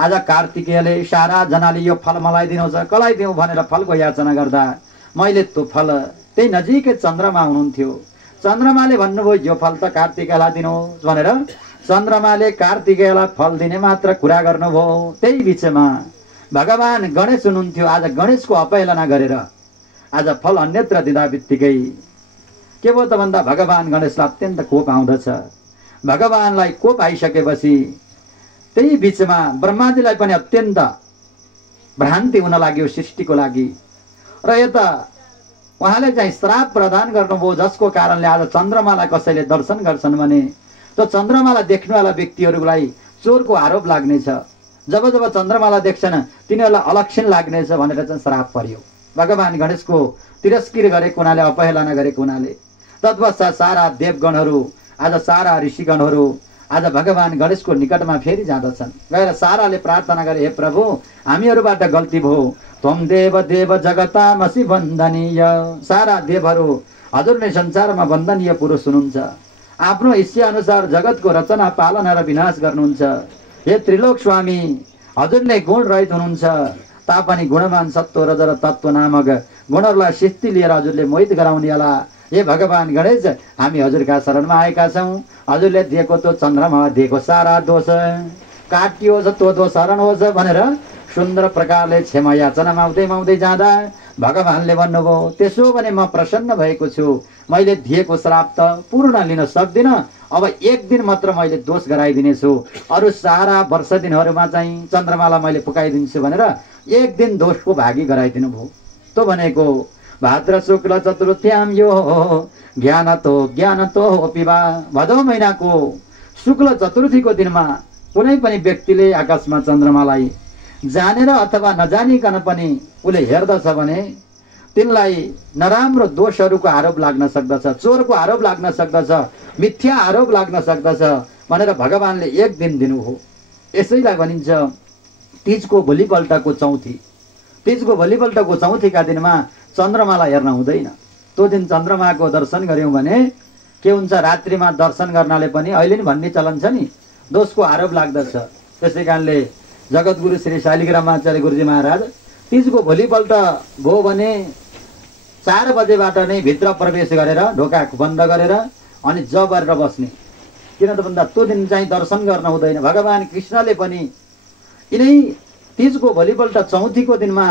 आज कार्तिकेयले सारा जनाले यो फल मलाई दिनुहोस्, कसलाई दिउँ भनेर फलको याचना गर्दा मैले त्यो फल त्यही नजिकै चन्द्रमा हुनुहुन्थ्यो। चन्द्रमाले भन्नुभयो यो फल त कार्तिकेयलाई दिनुहोस् भनेर। चन्द्रमाले कार्तिकेयलाई फल दिने मात्र कुरा गर्नुभयो। त्यही बिचमा भगवान गणेश हुनुहुन्थ्यो। आज गणेशको अपहेलना गरेर आज फल अन्यत्र दिँदा बित्तिकै के भयो त भन्दा भगवान गणेशलाई अत्यन्त कोप आउँदछ। भगवानलाई कोप आइसकेपछि त्यही बिचमा ब्रह्माजीलाई पनि अत्यन्त भ्रान्ति हुन लाग्यो सृष्टिको लागि र यता उहाँले चाहिँ श्राप प्रदान गर्नुभयो, जसको कारणले आज चन्द्रमालाई कसैले दर्शन गर्छन् भने त्यो चन्द्रमालाई देख्नेवाला व्यक्तिहरूलाई चोरको आरोप लाग्नेछ। जब जब चन्द्रमालाई देख्छन् तिनीहरूलाई अलक्षण लाग्नेछ भनेर चाहिँ श्राप पर्यो। भगवान गणेशको तिरस्कार गरेको हुनाले, अपहेलना गरेको हुनाले। तत्पश्चात सारा देवगणहरू, आज सारा ऋषिगणहरू आज भगवान गणेशको निकटमा फेरि जाँदछन्। गएर साराले प्रार्थना गरे, हे प्रभु हामीहरूबाट गल्ती भयो, त्वम देव देव जगतामसि वन्दनीय। सारा देवहरू हजुर नै संसारमा वन्दनीय पुरुष हुनुहुन्छ। आफ्नो इच्छा अनुसार जगतको रचना पालना र विनाश गर्नुहुन्छ। हे त्रिलोक स्वामी हजुर नै गुण रहित हुनुहुन्छ, तापनि गुणवान सत्व रज र तत्व नामक गुणहरूलाई सिद्धि लिएर हजुरले मोहित गराउनेवाला हे भगवान गणेश हामी हजुरका शरणमा आएका छौँ। हजुरले दिएको त्यो चन्द्रमा दिएको सारा दोष काटियोस्, त्यो दोष हरण होस् भनेर सुन्दर प्रकारले क्षमा याचना माग्दै जाँदा भगवानले भन्नुभयो, त्यसो भने म प्रसन्न भएको छु। मैले दिएको श्राप त पूर्ण लिन सक्दिनँ, अब 1 दिन मात्र मैले दोष गराइदिनेछु, अरू सारा वर्ष दिनहरूमा चाहिँ चन्द्रमालाई मैले पुकाइदिन्छु भनेर 1 दिन दोषको भागी गराइदिनु भयो। त्यो भनेको भाद्र शुक्ल चतुर्थ्याम यो ज्ञानतो पिबा। भदौ महिनाको शुक्ल चतुर्थीको दिनमा कुनै पनि व्यक्तिले आकाशमा चन्द्रमालाई जानेर अथवा नजानिकन पनि उसले हेर्दछ भने तिनलाई नराम्रो दोषहरूको आरोप लाग्न सक्दछ, चोरको आरोप लाग्न सक्दछ, मिथ्या आरोप लाग्न सक्दछ भनेर भगवानले 1 दिन दिनुभयो। यसैलाई भनिन्छ तीजको भोलिपल्टको चौथी। तीजको भोलिपल्टको चौथीका दिनमा चन्द्रमालाई हेर्न हुँदैन। त्यो दिन चन्द्रमाको दर्शन गऱ्यौँ भने के हुन्छ, रात्रिमा दर्शन गर्नाले पनि अहिले नि भन्ने चलन छ नि, दोषको आरोप लाग्दछ। त्यसै कारणले जगतगुरु श्री शालिग्रामाचार्य गुरुजी महाराज तीजको भोलिपल्ट भयो भने 4 बजेबाट नै भित्र प्रवेश गरेर ढोका बन्द गरेर अनि जप गरेर बस्ने। किन त भन्दा त्यो दिन चाहिँ दर्शन गर्न हुँदैन। भगवान कृष्णले पनि यिनै तीजको भोलिपल्ट चौथीको दिनमा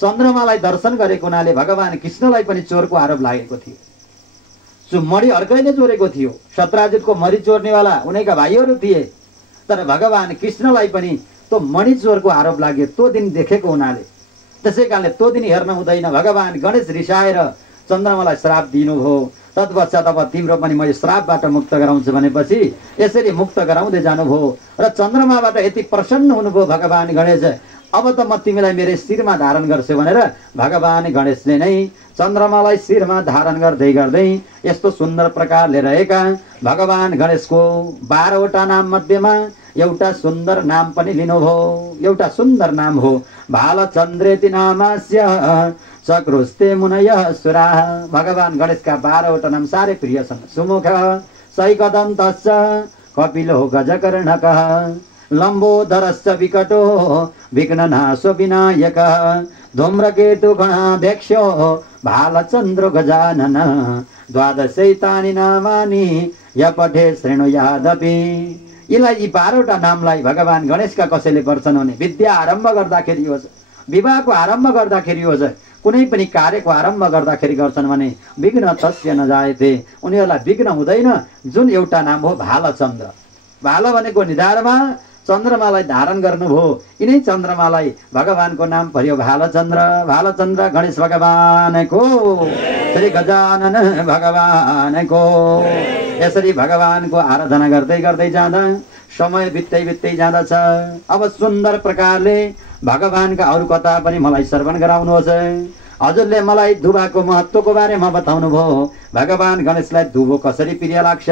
चन्द्रमालाई दर्शन गरेको हुनाले भगवान कृष्णलाई पनि चोरको आरोप लागेको थियो। मणि अर्कैले चोरेको थियो। सत्राजितको मणि चोर्नेवाला उनैका भाइहरू थिए, तर भगवान कृष्णलाई पनि त्यो मणि चोरको आरोप लाग्यो त्यो दिन देखेको हुनाले। त्यसै कारणले त्यो दिन हेर्न हुँदैन। भगवान गणेश रिसाएर चन्द्रमालाई श्राप दिनुभयो। तत्पश्चात अब तिम्रो पनि मैले श्रापबाट मुक्त गराउँछु भनेपछि यसरी मुक्त गराउँदै जानुभयो र चन्द्रमाबाट यति प्रसन्न हुनुभयो भगवान गणेश, अब त म तिमीलाई मेरो शिरमा धारण गर्छु भनेर भगवान गणेशले नै चन्द्रमालाई शिरमा धारण गर्दै गर्दै यस्तो सुन्दर प्रकारले रहेका भगवान गणेशको 12वटा नाम मध्येमा एउटा सुन्दर नाम पनि लिनुभयो। एउटा सुन्दर नाम हो भालचन्द्रेति नामस्य चक्रुस्ते मुनयः सुराः। भगवान गणेशका 12वटा नाम साह्रै प्रिय छन्। सुमुख सैकदन्तश्च कपिलो गजकर्णकः लम्बोदरश्च विकटो विघ्ननाशो विनायकः धूम्रकेतु गणाध्यक्षो भालचन्द्रो गजानन द्वादशैतानि नामानि य पठे शृणुयादपि। यिलाई यी 12वटा नामलाई भगवान गणेशका कसैले पढ्छन् भने विद्या आरम्भ गर्दाखेरि होस्, विवाहको आरम्भ गर्दाखेरि होस्, कुनै पनि कार्यको आरम्भ गर्दाखेरि गर्छन् भने विघ्न तस्य नजायते, उनीहरूलाई विघ्न हुँदैन। जुन एउटा नाम हो भालचन्द्र। भाल भनेको निधारमा चन्द्रमालाई धारण गर्नुभयो, यिनै चन्द्रमालाई भगवानको नाम पर्यो भालचन्द्र। भालचन्द्र गणेश भगवानको श्री गजानन भगवानको। यसरी भगवानको आराधना गर्दै गर्दै जाँदा समय बित्दै बित्दै जाँदछ। अब सुन्दर प्रकारले भगवानका अरू कथा पनि मलाई श्रवण गराउनुहोस्। हजुरले मलाई दुबाको महत्त्वको बारेमा बताउनु भयो। भगवान गणेशलाई दुबो कसरी प्रिय लाग्छ,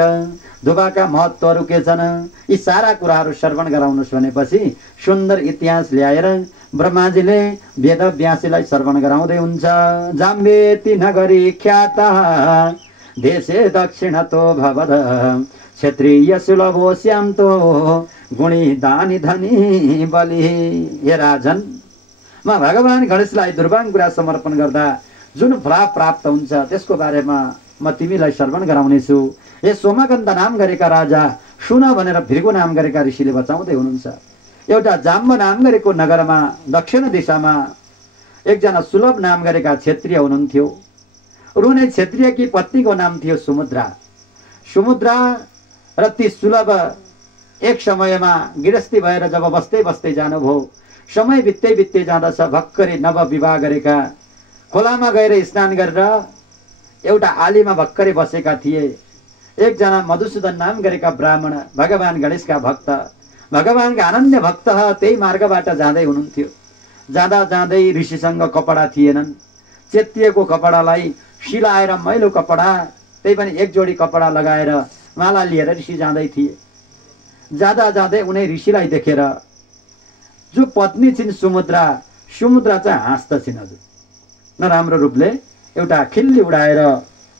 दुबाका महत्त्वहरू के छन्, यी सारा कुराहरू श्रवण गराउनुहोस् भनेपछि सुन्दर इतिहास ल्याएर ब्रह्माजीले वेदव्यासीलाई श्रवण गराउँदै हुन्छ। जाम्बेती नगरी ख्याता देशे दक्षिणतो भवद क्षत्रिय सुलभो श्यामतो गुणी दानी धनी बलि। हे राजन, म भगवान गणेशलाई दुर्वाङ कुरा समर्पण गर्दा जुन फल प्राप्त हुन्छ त्यसको बारेमा म तिमीलाई श्रवण गराउनेछु। हे सोमकन्द नाम गरेका राजा, सुन भनेर भृगु नाम गरेका ऋषिले बचाउँदै हुनुहुन्छ। एउटा जाम्ब नाम गरेको नगरमा दक्षिण दिशामा एकजना सुलभ नाम गरेका क्षेत्रीय हुनुहुन्थ्यो। उनी क्षेत्रीयकी पत्नीको नाम थियो सुमुद्रा। सुमुद्रा र ती सुलभ एक समयमा गृहस्थी भएर जब बस्दै बस्दै जानुभयो, समय बित्दै बित्दै जाँदछ। भर्खरै नव विवाह गरेका खोलामा गएर स्नान गरेर एउटा आलीमा भर्खरै बसेका थिए। एकजना मधुसूदन नाम गरेका ब्राह्मण भगवान गणेशका भक्त, भगवानका अनन्य भक्त त्यही मार्गबाट जाँदै हुनुहुन्थ्यो। जाँदा जाँदै ऋषिसँग कपडा थिएनन्। चेतिएको कपडालाई सिलाएर मैलो कपडा, त्यही पनि एक जोडी कपडा लगाएर माला लिएर ऋषि जाँदै थिए। जाँदा जाँदै उनी ऋषिलाई देखेर जो पत्नी छिन् सुमुद्रा, सुमुद्रा चाहिँ हाँस्दछिन्। हजुर नराम्रो रूपले एउटा खिल्ली उडाएर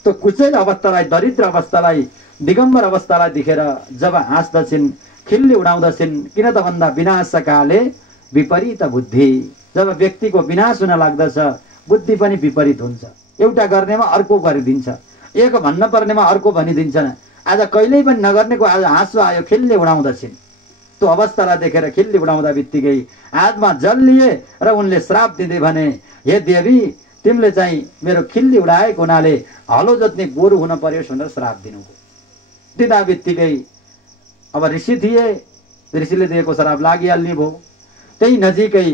त्यो कुचेल अवस्थालाई, दरिद्र अवस्थालाई, दिगम्बर अवस्थालाई देखेर जब हाँस्दछिन्, खिल्ली उडाउँदछिन्। किन त भन्दा विनाशकाले विपरीत बुद्धि। जब व्यक्तिको विनाश हुन लाग्दछ बुद्धि पनि विपरीत हुन्छ। एउटा गर्नेमा अर्को गरिदिन्छ, एक भन्न पर्नेमा अर्को भनिदिन्छन्। आज कहिल्यै पनि नगर्नेको आज हाँसो आयो, खिल्ली उडाउँदछिन्। त्यो अवस्थालाई देखेर खिल्ली उडाउँदा बित्तिकै हातमा जल लिए र उनले श्राप दिँदै भने, हे देवी, तिमीले चाहिँ मेरो खिल्ली उडाएको हुनाले हलो जोत्ने गोरु हुन पर्यो भनेर श्राप दिनुभयो। दिँदा बित्तिकै अब ऋषि थिए, ऋषिले दिएको श्राप लागिहाल्ने भयो। त्यही नजिकै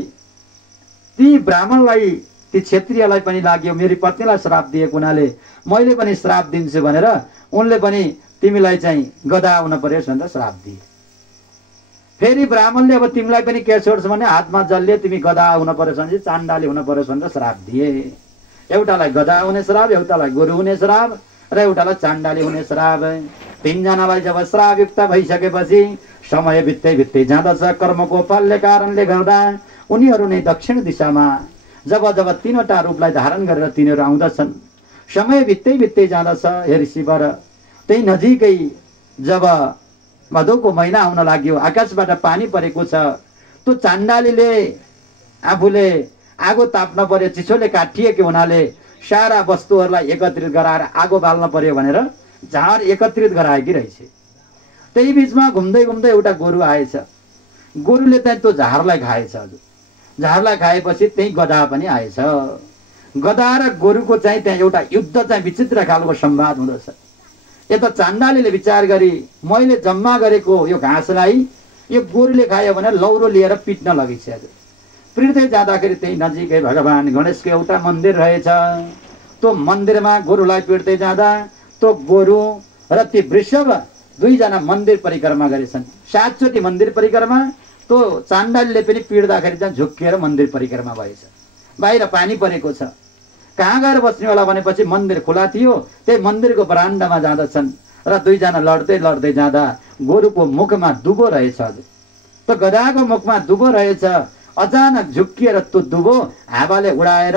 ती ब्राह्मणलाई, ती क्षेत्रीयलाई पनि लाग्यो मेरी पत्नीलाई श्राप दिएको हुनाले मैले पनि श्राप दिन्छु भनेर उनले पनि तिमीलाई चाहिँ गधा हुन पर्यो भनेर श्राप दिए। फेरि ब्राह्मणले अब तिमीलाई पनि के छोड्छ भने हातमा जलले तिमी गधा हुन पर्यो भने चाण्डाली हुन पर्यो भनेर श्राप दिए। एउटालाई गधा हुने श्राप, एउटालाई गोरु हुने श्राप र एउटालाई चाण्डाली हुने श्राप। तीनजनालाई जब श्रापयुक्त भइसकेपछि समय बित्दै बित्दै जाँदछ। कर्मको फलले कारणले गर्दा उनीहरू नै दक्षिण दिशामा जब जब तीनवटा रूपलाई धारण गरेर तिनीहरू आउँदछन्। समय बित्दै बित्दै जाँदछ। हे ऋषिवर, त्यही नजिकै जब भदौको महिना आउन लाग्यो, आकाशबाट पानी परेको छ। त्यो चाण्डालीले आफूले आगो ताप्न पर्यो, चिसोले काटिएको हुनाले सारा वस्तुहरूलाई एकत्रित गराएर आगो बाल्न पर्यो भनेर झार एकत्रित गराएकी रहेछ। त्यही बिचमा घुम्दै घुम्दै एउटा गोरु आएछ। गोरुले चाहिँ त्यो झारलाई खाएछ। हजुर झारलाई खाएपछि त्यही गधा पनि आएछ। गधा र गोरुको चाहिँ त्यहाँ एउटा युद्ध चाहिँ विचित्र खालको संवाद हुँदछ। यता चाण्डालीले विचार गरी मैले जम्मा गरेको यो घाँसलाई यो गोरुले खायो भने लौरो लिएर पिट्न लगेछ। हजुर पिट्दै जाँदाखेरि त्यही नजिकै भगवान गणेशको एउटा मन्दिर रहेछ। त्यो मन्दिरमा गोरुलाई पिट्दै जाँदा त्यो गोरु र ती वृषभ दुईजना मन्दिर परिक्रमा गरेछन्। 7 चोटि मन्दिर परिक्रमा। त्यो चाण्डालीले पनि पिट्दाखेरि चाहिँ झुक्किएर मन्दिर परिक्रमा भएछ। बाहिर पानी परेको छ। कहाँ गएर बस्ने होला भनेपछि मन्दिर खुला थियो। त्यही मन्दिरको बरान्डामा जाँदछन् र दुईजना लड्दै लड्दै जाँदा गोरुको मुखमा दुबो रहेछ। त्यो गधाको मुखमा दुबो रहेछ। अचानक झुक्किएर त्यो दुबो हावाले उडाएर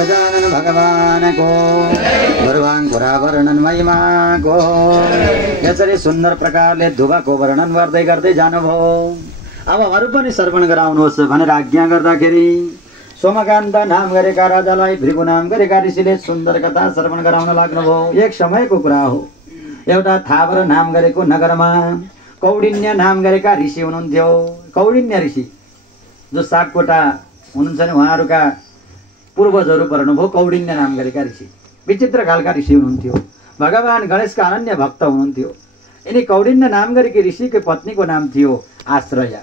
गजानन भगवानको सर्वाङ्कुरा वर्णन महिमाको। यसरी सुन्दर प्रकारले धुवाको वर्णन गर्दै गर्दै जानुभयो। अब अरू पनि श्रवण गराउनुहोस् भनेर आज्ञा गर्दाखेरि सोमकान्त नाम गरेका राजालाई भृगु नाम गरेका ऋषिले सुन्दर कथा श्रवण गराउन लाग्नुभयो। एक समयको कुरा हो, एउटा थावर नाम गरेको नगरमा कौडिन्य नाम गरेका ऋषि हुनुहुन्थ्यो। कौडिन्य ऋषि जो सापकोटा हुनुहुन्छ नि, उहाँहरूका पूर्वजहरू पर्नुभयो कौडिन्य नाम गरेका ऋषि। विचित्र खालका ऋषि हुनुहुन्थ्यो, भगवान गणेशका अनन्य भक्त हुनुहुन्थ्यो। यिनी कौडिन्य नाम गरेकी ऋषिको पत्नीको नाम थियो आश्रया।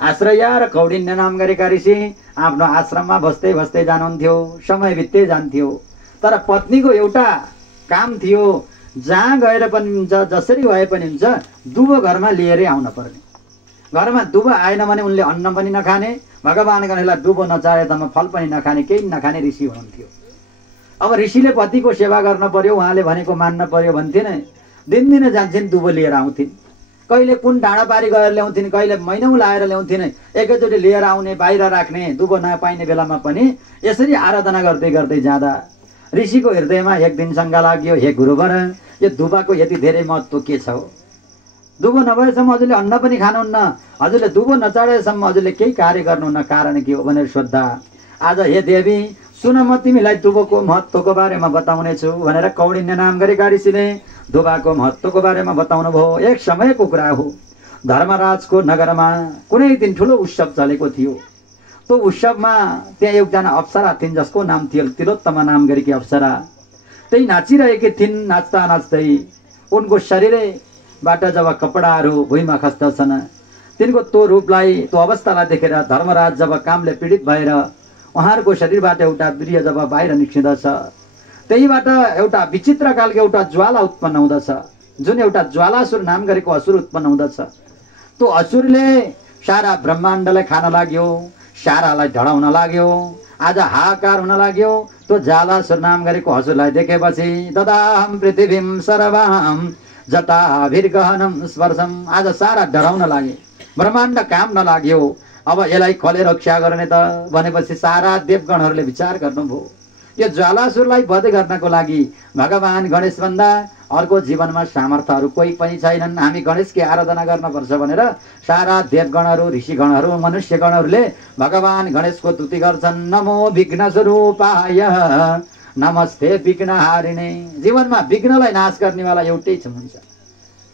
आश्रया र कौडिन्य नाम गरेका ऋषि आफ्नो आश्रममा बस्दै बस्दै जानुहुन्थ्यो। समय बित्दै जान्थ्यो, तर पत्नीको एउटा काम थियो, जहाँ गएर पनि हुन्छ, जसरी भए पनि हुन्छ, दुबो घरमा लिएरै आउन पर्ने। घरमा दुबो आएन भने उनले अन्न पनि नखाने, भगवान गणेशलाई दुबो नचाहेसम्म फल पनि नखाने, केही नखाने ऋषि हुनुहुन्थ्यो। अब ऋषिले पतिको सेवा गर्न पर्यो, उहाँले भनेको मान्न पर्यो भन्थिन्। दिनदिन जान्छन्, दुबो लिएर आउँथिन्। कहिले कुन डाँडा पारी गएर ल्याउँथिन्, कहिले महिनौँ लाएर ल्याउँथिन्। एकैचोटि लिएर आउने, बाहिर राख्ने, दुबो नपाइने बेलामा पनि यसरी आराधना गर्दै गर्दै जाँदा ऋषिको हृदयमा एक दिन शङ्का लाग्यो, हे गुरुवर, यो दुबाको यति धेरै महत्त्व के छ हो? दुबो नभएसम्म हजुरले अन्न पनि खानुहुन्न, हजुरले दुबो नचढेसम्म हजुरले केही कार्य गर्नुहुन्न, कारण के हो भनेर सोद्धा आज हे देवी सुन, म तिमीलाई दुबोको महत्त्वको बारेमा बताउनेछु भनेर कौडिन्य नाम गरेका ऋषिले दुबाको महत्त्वको बारेमा बताउनु भयो। एक समयको कुरा हो, धर्मराजको नगरमा कुनै दिन ठुलो उत्सव चलेको थियो। त्यो उत्सवमा त्यहाँ एकजना अप्सरा थिइन् जसको नाम थियो तिलोत्तमा नाम गरेकी अप्सरा। त्यही नाचिरहेकी थिइन्। नाच्दा नाच्दै उनको शरीरबाट जब कपडाहरू भुइँमा खस्दछन्, तिनको त्यो रूपलाई, त्यो अवस्थालाई देखेर धर्मराज जब कामले पीडित भएर उहाँहरूको शरीरबाट एउटा वीर्य जब बाहिर निस्किँदछ, त्यहीबाट एउटा विचित्र खालको एउटा ज्वाला उत्पन्न हुँदछ, जुन एउटा ज्वालासुर नाम गरेको असुर उत्पन्न हुँदछ। त्यो असुरले सारा ब्रह्माण्डलाई खान लाग्यो, सारालाई ढडाउन लाग्यो। आज हाहाकार हुन लाग्यो। त्यो ज्वालासुर नाम गरेको असुरलाई देखेपछि ददाहम पृथ्वीम सर्वाम जटाभिर्गहनम स्पर्शम, आज सारा डराउन लागे, ब्रह्माण्ड काम नलाग्यो। अब यसलाई कसले रक्षा गर्ने त भनेपछि सारा देवगणहरूले विचार गर्नुभयो। यो ज्वालासुरलाई वध गर्नको लागि भगवान गणेश भन्दा अर्को जीवनमा सामर्थ्यहरू कोही पनि छैनन्, हामी गणेशकी आराधना गर्नुपर्छ भनेर सारा देवगणहरू, ऋषिगणहरू, मनुष्यगणहरूले भगवान गणेशको स्तुति गर्छन्। नमो विघ्न स्वरूपाय नमस्ते विघ्नहारिणे। जीवनमा विघ्नलाई नाश गर्नेवाला एउटै हुनुहुन्छ,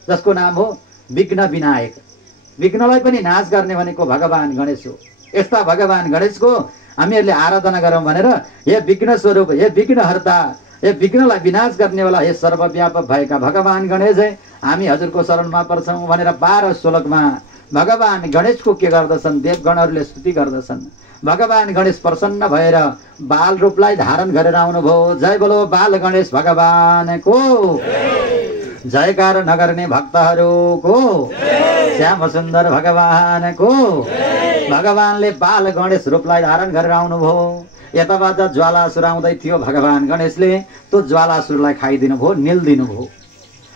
जसको नाम हो विघ्न विनायक। विघ्नलाई पनि नाश गर्ने भनेको भगवान गणेश हो। यस्ता भगवान गणेशको हामीहरूले आराधना गरौँ भनेर हे विघ्न स्वरूप, हे विघ्नहर्ता, हे विघ्नलाई विनाश गर्नेवाला, हे सर्वव्यापक भएका भगवान गणेश हामी हजुरको शरणमा पर्छौँ भनेर 12 श्लोकमा भगवान गणेशको के गर्दछन्, देवगणहरूले स्तुति गर्दछन्। भगवान गणेश प्रसन्न भएर बाल रूपलाई धारण गरेर आउनुभयो। जय बोलो बाल गणेश भगवानको, जयकार नगर्ने भक्तहरूको, श्याम सुन्दर भगवानको। भगवानले बाल गणेश रूपलाई धारण गरेर आउनुभयो। यताबाट ज्वालासुर आउँदै थियो, भगवान गणेशले त्यो ज्वालासुरलाई खाइदिनु भयो, निल्दिनु भयो।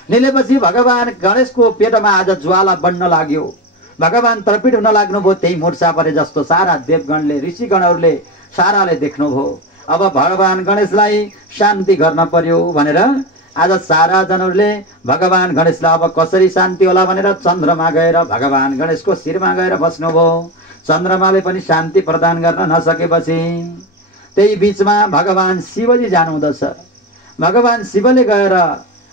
निलेपछि भगवान गणेशको पेटमा आज ज्वाला बढ्न लाग्यो। भगवान तर्पित हुन लाग्नुभयो। त्यही मूर्छा परे जस्तो सारा देवगणले, ऋषिगणहरूले साराले देख्नुभयो। अब भगवान गणेशलाई शान्ति गर्न पर्यो भनेर आज सारा जनहरूले भगवान गणेशलाई अब कसरी शान्ति होला भनेर चन्द्रमा गएर भगवान गणेशको शिरमा गएर बस्नुभयो। चन्द्रमाले पनि शान्ति प्रदान गर्न नसकेपछि त्यही बीचमा भगवान शिवजी जानुहुँदछ। भगवान शिवले गएर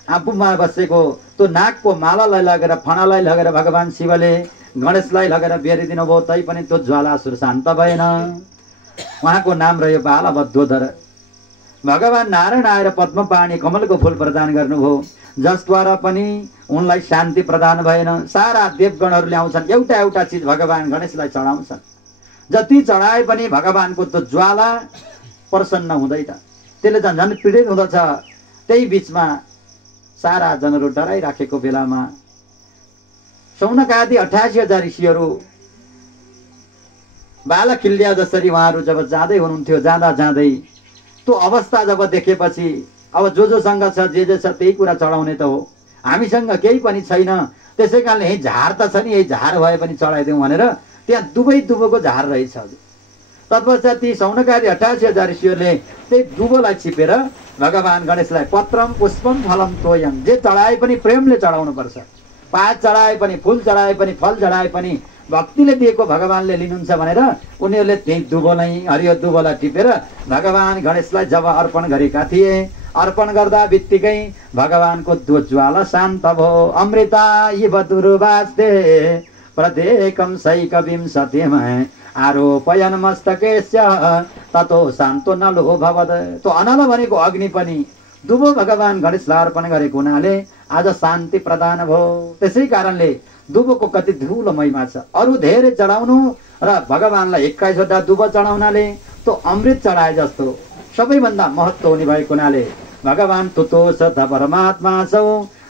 आफूमा बसेको त्यो नागको मालालाई लगेर, फणालाई लगेर भगवान शिवले गणेशलाई लगेर बेरिदिनु भयो। तैपनि त्यो ज्वालासुर शान्त भएन। उहाँको नाम रह्यो बालभद्रोधर। भगवान नारायण आएर पद्मपाणी कमलको फूल प्रदान गर्नुभयो, जसद्वारा पनि उनलाई शान्ति प्रदान भएन। सारा देवगणहरूले आउँछन्, एउटा एउटा चिज भगवान गणेशलाई चढाउँछन्। जति चढाए पनि भगवानको त्यो ज्वाला प्रसन्न हुँदैन, त्यसले झन् पीडित हुँदछ। त्यही बीचमा सारा जनहरू डराइराखेको बेलामा सौनकादि 88,000 ऋषिहरू बालकिल्या जसरी उहाँहरू जब जाँदै हुनुहुन्थ्यो, जाँदा जाँदै त्यो अवस्था जब देखेपछि अब जोसँग छ, जे छ त्यही कुरा चढाउने त हो, हामीसँग केही पनि छैन, त्यसै कारणले यही झार त छ नि, यही झार भए पनि चढाइदिउँ भनेर त्यहाँ दुवै दुबोको झार रहेछ। तत्पश्चात ती सौनकादि 88,000 ऋषिहरूले त्यही दुबोलाई छिपेर भगवान गणेशलाई पत्रम पुष्पम फलम तोयम, जे चढाए पनि प्रेमले चढाउनु पर्छ। पात चढाए पनि, फुल चढाए पनि, फल चढाए पनि भक्तिले दिएको भगवानले लिनुहुन्छ भनेर उनीहरूले त्यही दुबोलाई, हरियो दुबोलाई टिपेर भगवान गणेशलाई जब अर्पण गरेका थिए, अर्पण गर्दा बित्तिकै भगवानको ज्वाला शान्त भयो। अमृता इव दुर्वास्ते प्रत्येकम सैकविंशतिम आरोपयन मस्तकेस्य ततो शान्तो नलो भवद। तो अनल भनेको अग्नि पनि दुबो भगवान गणेशलाई अर्पण गरेको हुनाले आज शान्ति प्रदान भयो। त्यसै कारणले दुबोको कति ठुलो महिमा छ। अरू धेरै चढाउनु र भगवानलाई 21 वटा दुबो चढाउनाले तो अमृत चढाए जस्तो सबैभन्दा महत्त्व हुने भएको हुनाले भगवान तुतोष परमात्मा सौ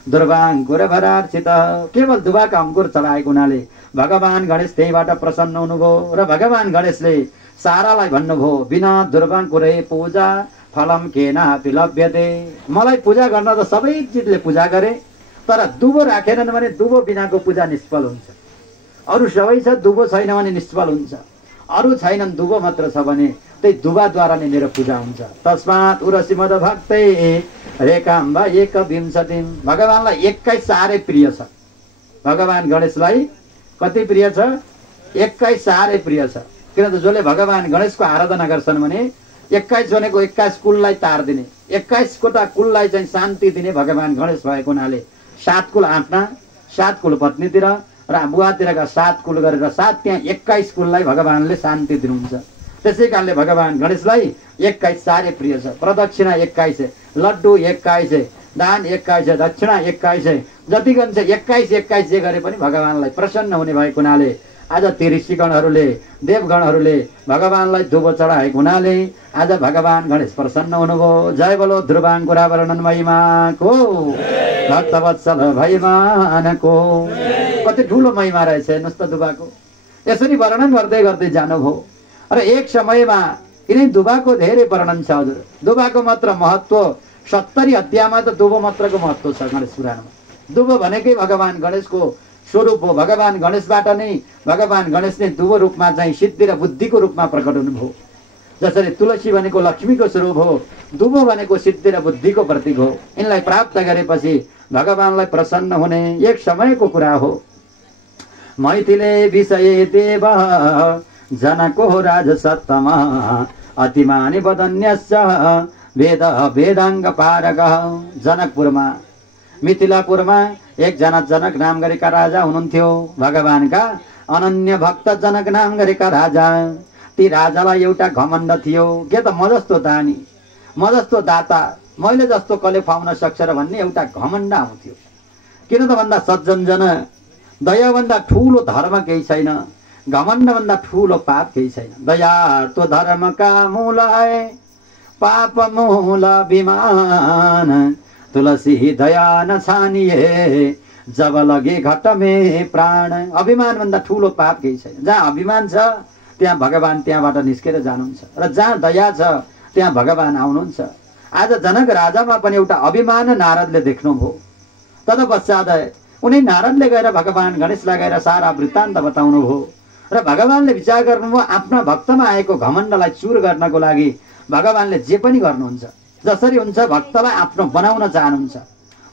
दुर्वाङ्कुर भरार्चित, केवल दुबाका अङ्कुर चढाएको हुनाले भगवान गणेश त्यहीबाट प्रसन्न हुनुभयो र भगवान गणेशले सारालाई भन्नुभयो बिना दुर्वाङ्कुरे पूजा फलम केनापि लभ्यते। मलाई पूजा गर्न त सबै चिजले पूजा गरे, तर दुबो राखेनन् भने दुबो बिनाको पूजा निष्फल हुन्छ। अरू सबै छ, दुबो छैन भने निष्फल हुन्छ। अरू छैनन्, दुबो मात्र छ भने त्यही दुबाद्वारा नै मेरो पूजा हुन्छ। तस्मात् उरसी मद भक्तै रेकाम्बा एकविंशतिम, भगवानलाई 21 साह्रै प्रिय छ। भगवान गणेशलाई कति प्रिय छ? 21 साह्रै प्रिय छ। किनभने जसले भगवान गणेशको आराधना गर्छन् भने 21 भनेको 21 कुललाई तार दिने, 21 कोटा कुललाई चाहिँ शान्ति दिने भगवान गणेश भएको हुनाले 7 कुल आफ्ना, 7 कुल पत्नीतिर र बुवातिरका 7 कुल गरेर 7 त्यहाँ 21 कुललाई भगवानले शान्ति दिनुहुन्छ। त्यसै कारणले भगवान गणेशलाई 21 साह्रै प्रिय छ। प्रदक्षिणा 21, लड्डु 21, दान 21, दक्षिणा 21, जति गन्छ 21 जे गरे पनि भगवानलाई प्रसन्न हुने भएको हुनाले आज ती ऋषिगणहरूले, देवगणहरूले भगवानलाई दुबो चढाएको हुनाले आज भगवान गणेश प्रसन्न हुनुभयो। जय बोलो ध्रुवाङ्कुरा वर्णन महिमाको, भक्तवत्सल भैमानको। कति ठुलो महिमा रहेछ हेर्नुहोस् त दुबाको। यसरी वर्णन गर्दै गर्दै जानुभयो र एक समयमा यिनै दुबाको धेरै वर्णन छ हजुर। दुबाको मात्र महत्त्व 70 अध्यायमा त दुबो मात्रको महत्त्व छ गणेश पुराणमा। दुबो भनेकै भगवान गणेशको स्वरूप हो। भगवान गणेशबाट नै भगवान गणेश नै दुबो रूपमा चाहिँ सिद्धि र बुद्धिको रूपमा प्रकट हुनुभयो। जसरी तुलसी भनेको लक्ष्मीको स्वरूप हो, दुबो भनेको सिद्धि र बुद्धिको प्रतीक हो। यिनलाई प्राप्त गरेपछि भगवानलाई प्रसन्न हुने एक समयको कुरा हो। मैथिले विषय देव जनको राजसत्तमा अतिमानि वदन्यश्च वेद वेदाङ्ग पारक। जनकपुरमा, मिथिलापुरमा एकजना जनक नाम गरेका राजा हुनुहुन्थ्यो। भगवानका अनन्य भक्त जनक नाम गरेका राजा। ती राजालाई एउटा घमण्ड थियो के त म जस्तो दानी, म जस्तो दाता, मैले जस्तो कसले खुवाउन सक्छ र भन्ने एउटा घमण्ड आउँथ्यो। किन त भन्दा सज्जन जन दयाभन्दा ठुलो धर्म केही छैन, घमण्डभन्दा ठुलो पाप केही छैन। दया तो धर्मका मूल है, पाप मूल विमान, तुलसी दया न छानिए जब लगे घट में प्राण। अभिमान भन्दा ठुलो पाप केही छैन। जहाँ अभिमान छ त्यहाँ भगवान त्यहाँबाट निस्केर जानुहुन्छ र जहाँ दया छ त्यहाँ भगवान आउनुहुन्छ। आज जनक राजामा पनि एउटा अभिमान नारदले देख्नुभयो। तदपश्चात उनी नारदले गएर भगवान गणेशलाई गएर सारा वृत्तान्त बताउनु भयो र भगवानले विचार गर्नुभयो आफ्ना भक्तमा आएको घमण्डलाई चुर गर्नको लागि भगवानले जे पनि गर्नुहुन्छ। जसरी हुन्छ भक्तलाई आफ्नो बनाउन चाहनुहुन्छ।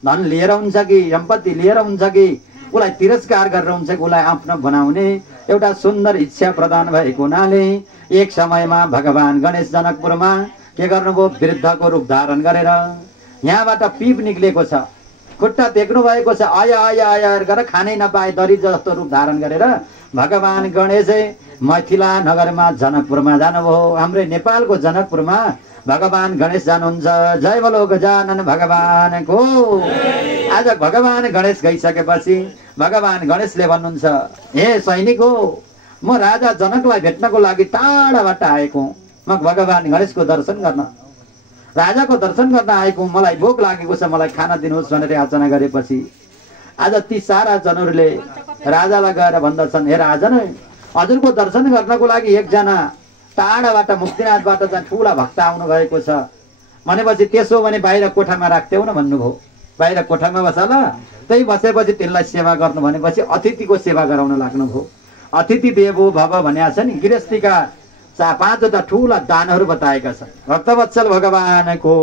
धन लिएर हुन्छ कि सम्पत्ति लिएर हुन्छ कि उसलाई तिरस्कार गरेर हुन्छ कि उसलाई आफ्नो बनाउने एउटा सुन्दर इच्छा प्रदान भएको हुनाले एक समयमा भगवान गणेश जनकपुरमा के गर्नुभयो? वृद्धको रूप धारण गरेर यहाँबाट पिप निक्लेको छ, खुट्टा देख्नु भएको छ, आया आया आया गरेर खानै नपाए दरिद्र जस्तो रूप धारण गरेर भगवान गणेश मैथिला नगरमा जनकपुरमा जानुभयो। हाम्रै नेपालको जनकपुरमा भगवान गणेश जानुहुन्छ। जय बोलो गजानन भगवानको। आज भगवान गणेश गइसकेपछि भगवान गणेशले भन्नुहुन्छ, हे सैनिक हो, म राजा जनकलाई भेट्नको लागि टाढाबाट आएको, म भगवान गणेशको दर्शन गर्न, राजाको दर्शन गर्न आएको, मलाई भोक लागेको छ, मलाई खाना दिनुहोस् भनेर याचना गरेपछि आज ती सारा जनहरूले राजालाई गएर भन्दछन्, हे राजन, हजुरको दर्शन गर्नको लागि एकजना टाढाबाट मुक्तिनाथबाट चाहिँ ठुला भक्त आउनु भएको छ भनेपछि त्यसो भने बाहिर कोठामा राख्थ्यौ न भन्नुभयो। बाहिर कोठामा बस ल, त्यही बसेपछि त्यसलाई सेवा गर्नु भनेपछि अतिथिको सेवा गराउन लाग्नुभयो। अतिथि देवो भव भन्या छ नि, गृहस्थीका पाँचवटा ठुला दानहरू बताएका छन्। भक्तवत्सल भगवानको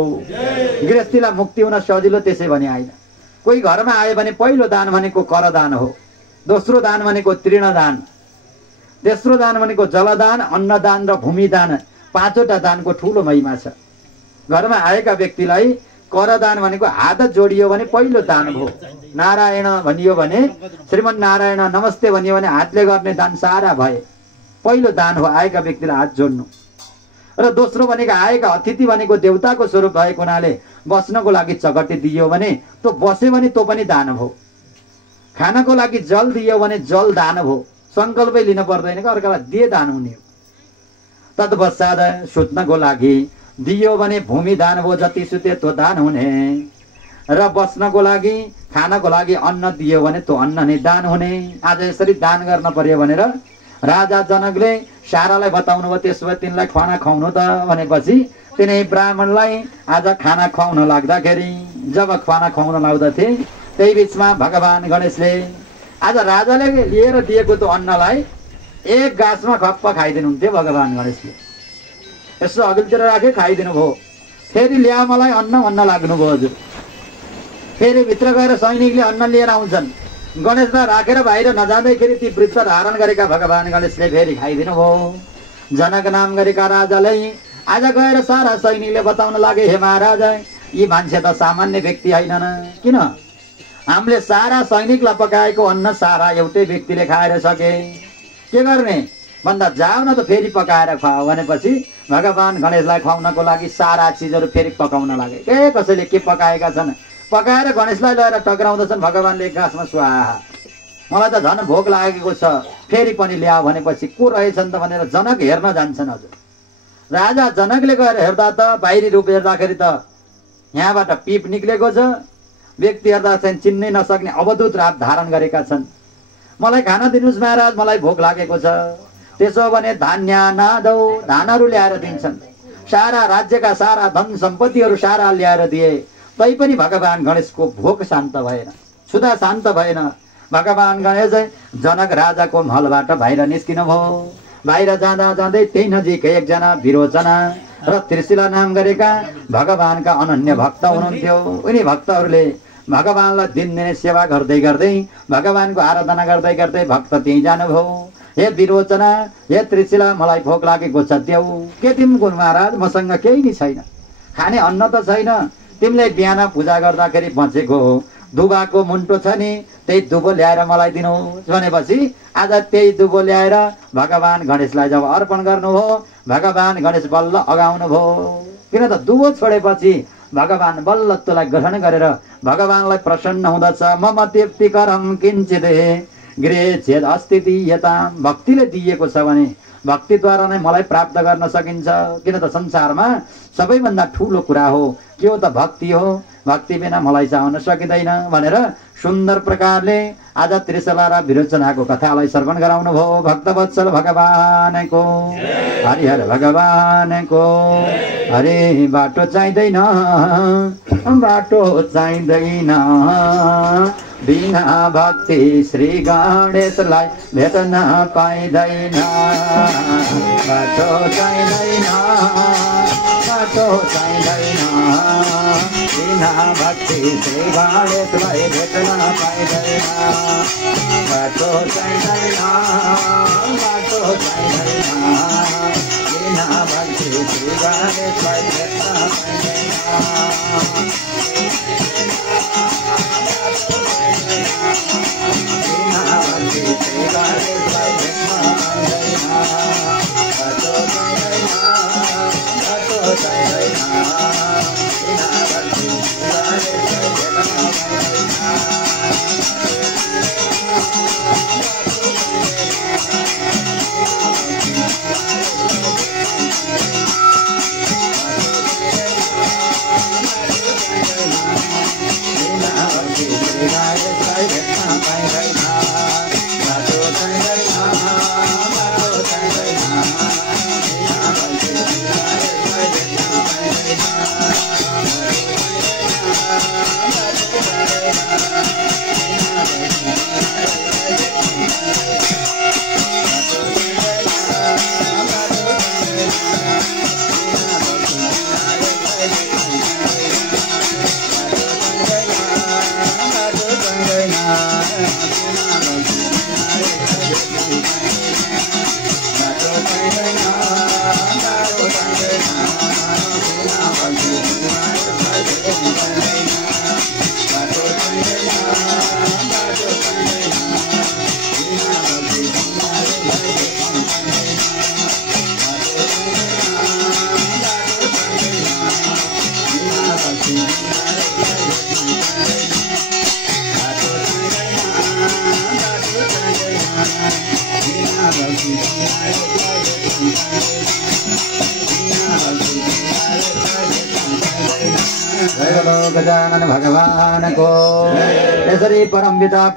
गृहस्थीलाई मुक्ति हुन सजिलो त्यसै भने आइन। कोही घरमा आयो भने पहिलो दान भनेको करदान हो, दोस्रो दान भनेको तृणदान, तेस्रो दान भनेको जलदान, अन्नदान र भूमिदान। पाँचवटा दानको ठुलो महिमा छ। घरमा आएका व्यक्तिलाई करदान भनेको हात जोडियो भने पहिलो दान भयो। नारायण भनियो भने, श्रीमन नारायण नमस्ते भनियो भने हातले गर्ने दान सारा भए, पहिलो दान हो आएका व्यक्तिलाई हात जोड्नु। र दोस्रो भनेको आएका अतिथि भनेको देवताको स्वरूप भएको हुनाले बस्नको लागि चगटी दियो भने त्यो बस्यो भने त्यो पनि दान भयो। खानको लागि जल दियो भने जल दान भयो, संकल्पै लिन पर्दैन कि अर्कालाई दिए दान हुने हो। तत्पश्चात सुत्नको लागि दियो भने भूमि दान भयो, जति सुते त्यो दान हुने। र बस्नको लागि खानको लागि अन्न दियो भने त्यो अन्न नै दान हुने। आज यसरी दान गर्न पर्यो भनेर राजा जनकले सारालाई बताउनु भयो। त्यसो भए तिनलाई खाना खुवाउनु त भनेपछि तिनै ब्राह्मणलाई आज खाना खुवाउन लाग्दाखेरि, जब खाना खुवाउन लाग्दथे त्यही बिचमा भगवान गणेशले आज राजाले लिएर दिएको त्यो अन्नलाई एक गाँसमा खप्प खाइदिनुहुन्थ्यो। भगवान गणेशले यसो अघिल्तिर राखे खाइदिनु भयो। फेरि ल्या मलाई अन्न लाग्नुभयो हजुर। फेरि भित्र गएर सैनिकले अन्न लिएर आउँछन्। गणेशलाई राखेर बाहिर नजाँदैखेरि ती वृत्त धारण गरेका भगवान गणेशले फेरि खाइदिनु भयो। जनक नाम गरेका राजालाई आज गएर सारा सैनिकले बताउन लागे, हे महाराज यी मान्छे त सामान्य व्यक्ति होइनन्। किन हामीले सारा सैनिकलाई पकाएको अन्न सारा एउटै व्यक्तिले खाएर सके, के गर्ने भन्दा जाऊ न त फेरि पकाएर खुवाऊ भनेपछि भगवान गणेशलाई खुवाउनको लागि सारा चिजहरू फेरि पकाउन लागे। कसैले के पकाएका छन् पकाएर गणेशलाई लगेर टक्राउँदछन्। भगवानले गाँसमा स्वाहा, मलाई त झन् भोक लागेको छ, फेरि पनि ल्याऊ भनेपछि को रहेछन् त भनेर जनक हेर्न जान्छन्। हजुर राजा जनकले गएर हेर्दा त बाहिरी रूप हेर्दाखेरि त यहाँबाट पिप निक्लेको छ। व्यक्ति हेर्दा चाहिँ चिन्नै नसक्ने अवधूत रात धारण गरेका छन्। मलाई खाना दिनुहोस् महाराज, मलाई भोक लागेको छ। त्यसो भने धान्य नादौ, धानहरू ल्याएर दिन्छन्। सारा राज्यका सारा धन सम्पत्तिहरू सारा ल्याएर दिए, तैपनि भगवान गणेशको भोक शान्त भएन, क्षुधा शान्त भएन। भगवान गणेश जनक राजाको महलबाट बाहिर निस्किनु भयो। बाहिर जाँदा जाँदै त्यही नजिक एकजना विरोचना र त्रिशिला नाम गरेका भगवानका अनन्य भक्त हुनुहुन्थ्यो। उनी भक्तहरूले भगवानलाई दिनदिनै सेवा गर्दै गर्दै भगवानको आराधना गर्दै गर्दै भक्त त्यहीँ जानुभयो। हे विरोचना, हे त्रिशिला, मलाई भोक लागेको छ, देऊ। के तिम्रो महाराज मसँग केही नै छैन, खाने अन्न त छैन। तिमीले बिहान पूजा गर्दाखेरि बचेको दुबाको मुन्टो छ नि, त्यही दुबो ल्याएर मलाई दिनुहोस् भनेपछि आज त्यही दुबो ल्याएर भगवान गणेशलाई जब अर्पण गर्नुभयो, भगवान गणेश बल्ल अगाउनु भयो। किन त दुबो छोडेपछि भगवान बल्ल त्यसलाई ग्रहण गरेर भगवानलाई प्रसन्न हुँदछ। मम तृप्तिकरम किञ्चित गृहे छेद अस्तिति यता, भक्तिले दिएको छ भने भक्तिद्वारा नै मलाई प्राप्त गर्न सकिन्छ। किन त संसारमा सबैभन्दा ठुलो कुरा हो के हो त भक्ति हो। भक्ति बिना मलाई चाहन सकिँदैन भनेर सुन्दर प्रकारले आज त्रिशला र विरोचनाको कथालाई श्रवण गराउनु भयो। भक्तवत्सल भगवानको, हरिहर भगवानको। हरे बाटो चाहिँदैन, बाटो चाहिँदैन, बिना भक्ति श्री गणेशलाई भेट्न पाइँदैन। बाटो चाहिँदैन, बाटो चाहिँदैन, बिना भक्ति श्री गणेशलाई भेट्न पाइँदैन। बाटो चाहिँदैन, बाटो चाहिँदैन, बिना भक्ति श्री गणेशलाई भेट्न पाइँदैन। जय बोलो गजानन भगवान को। यसरी परमपिता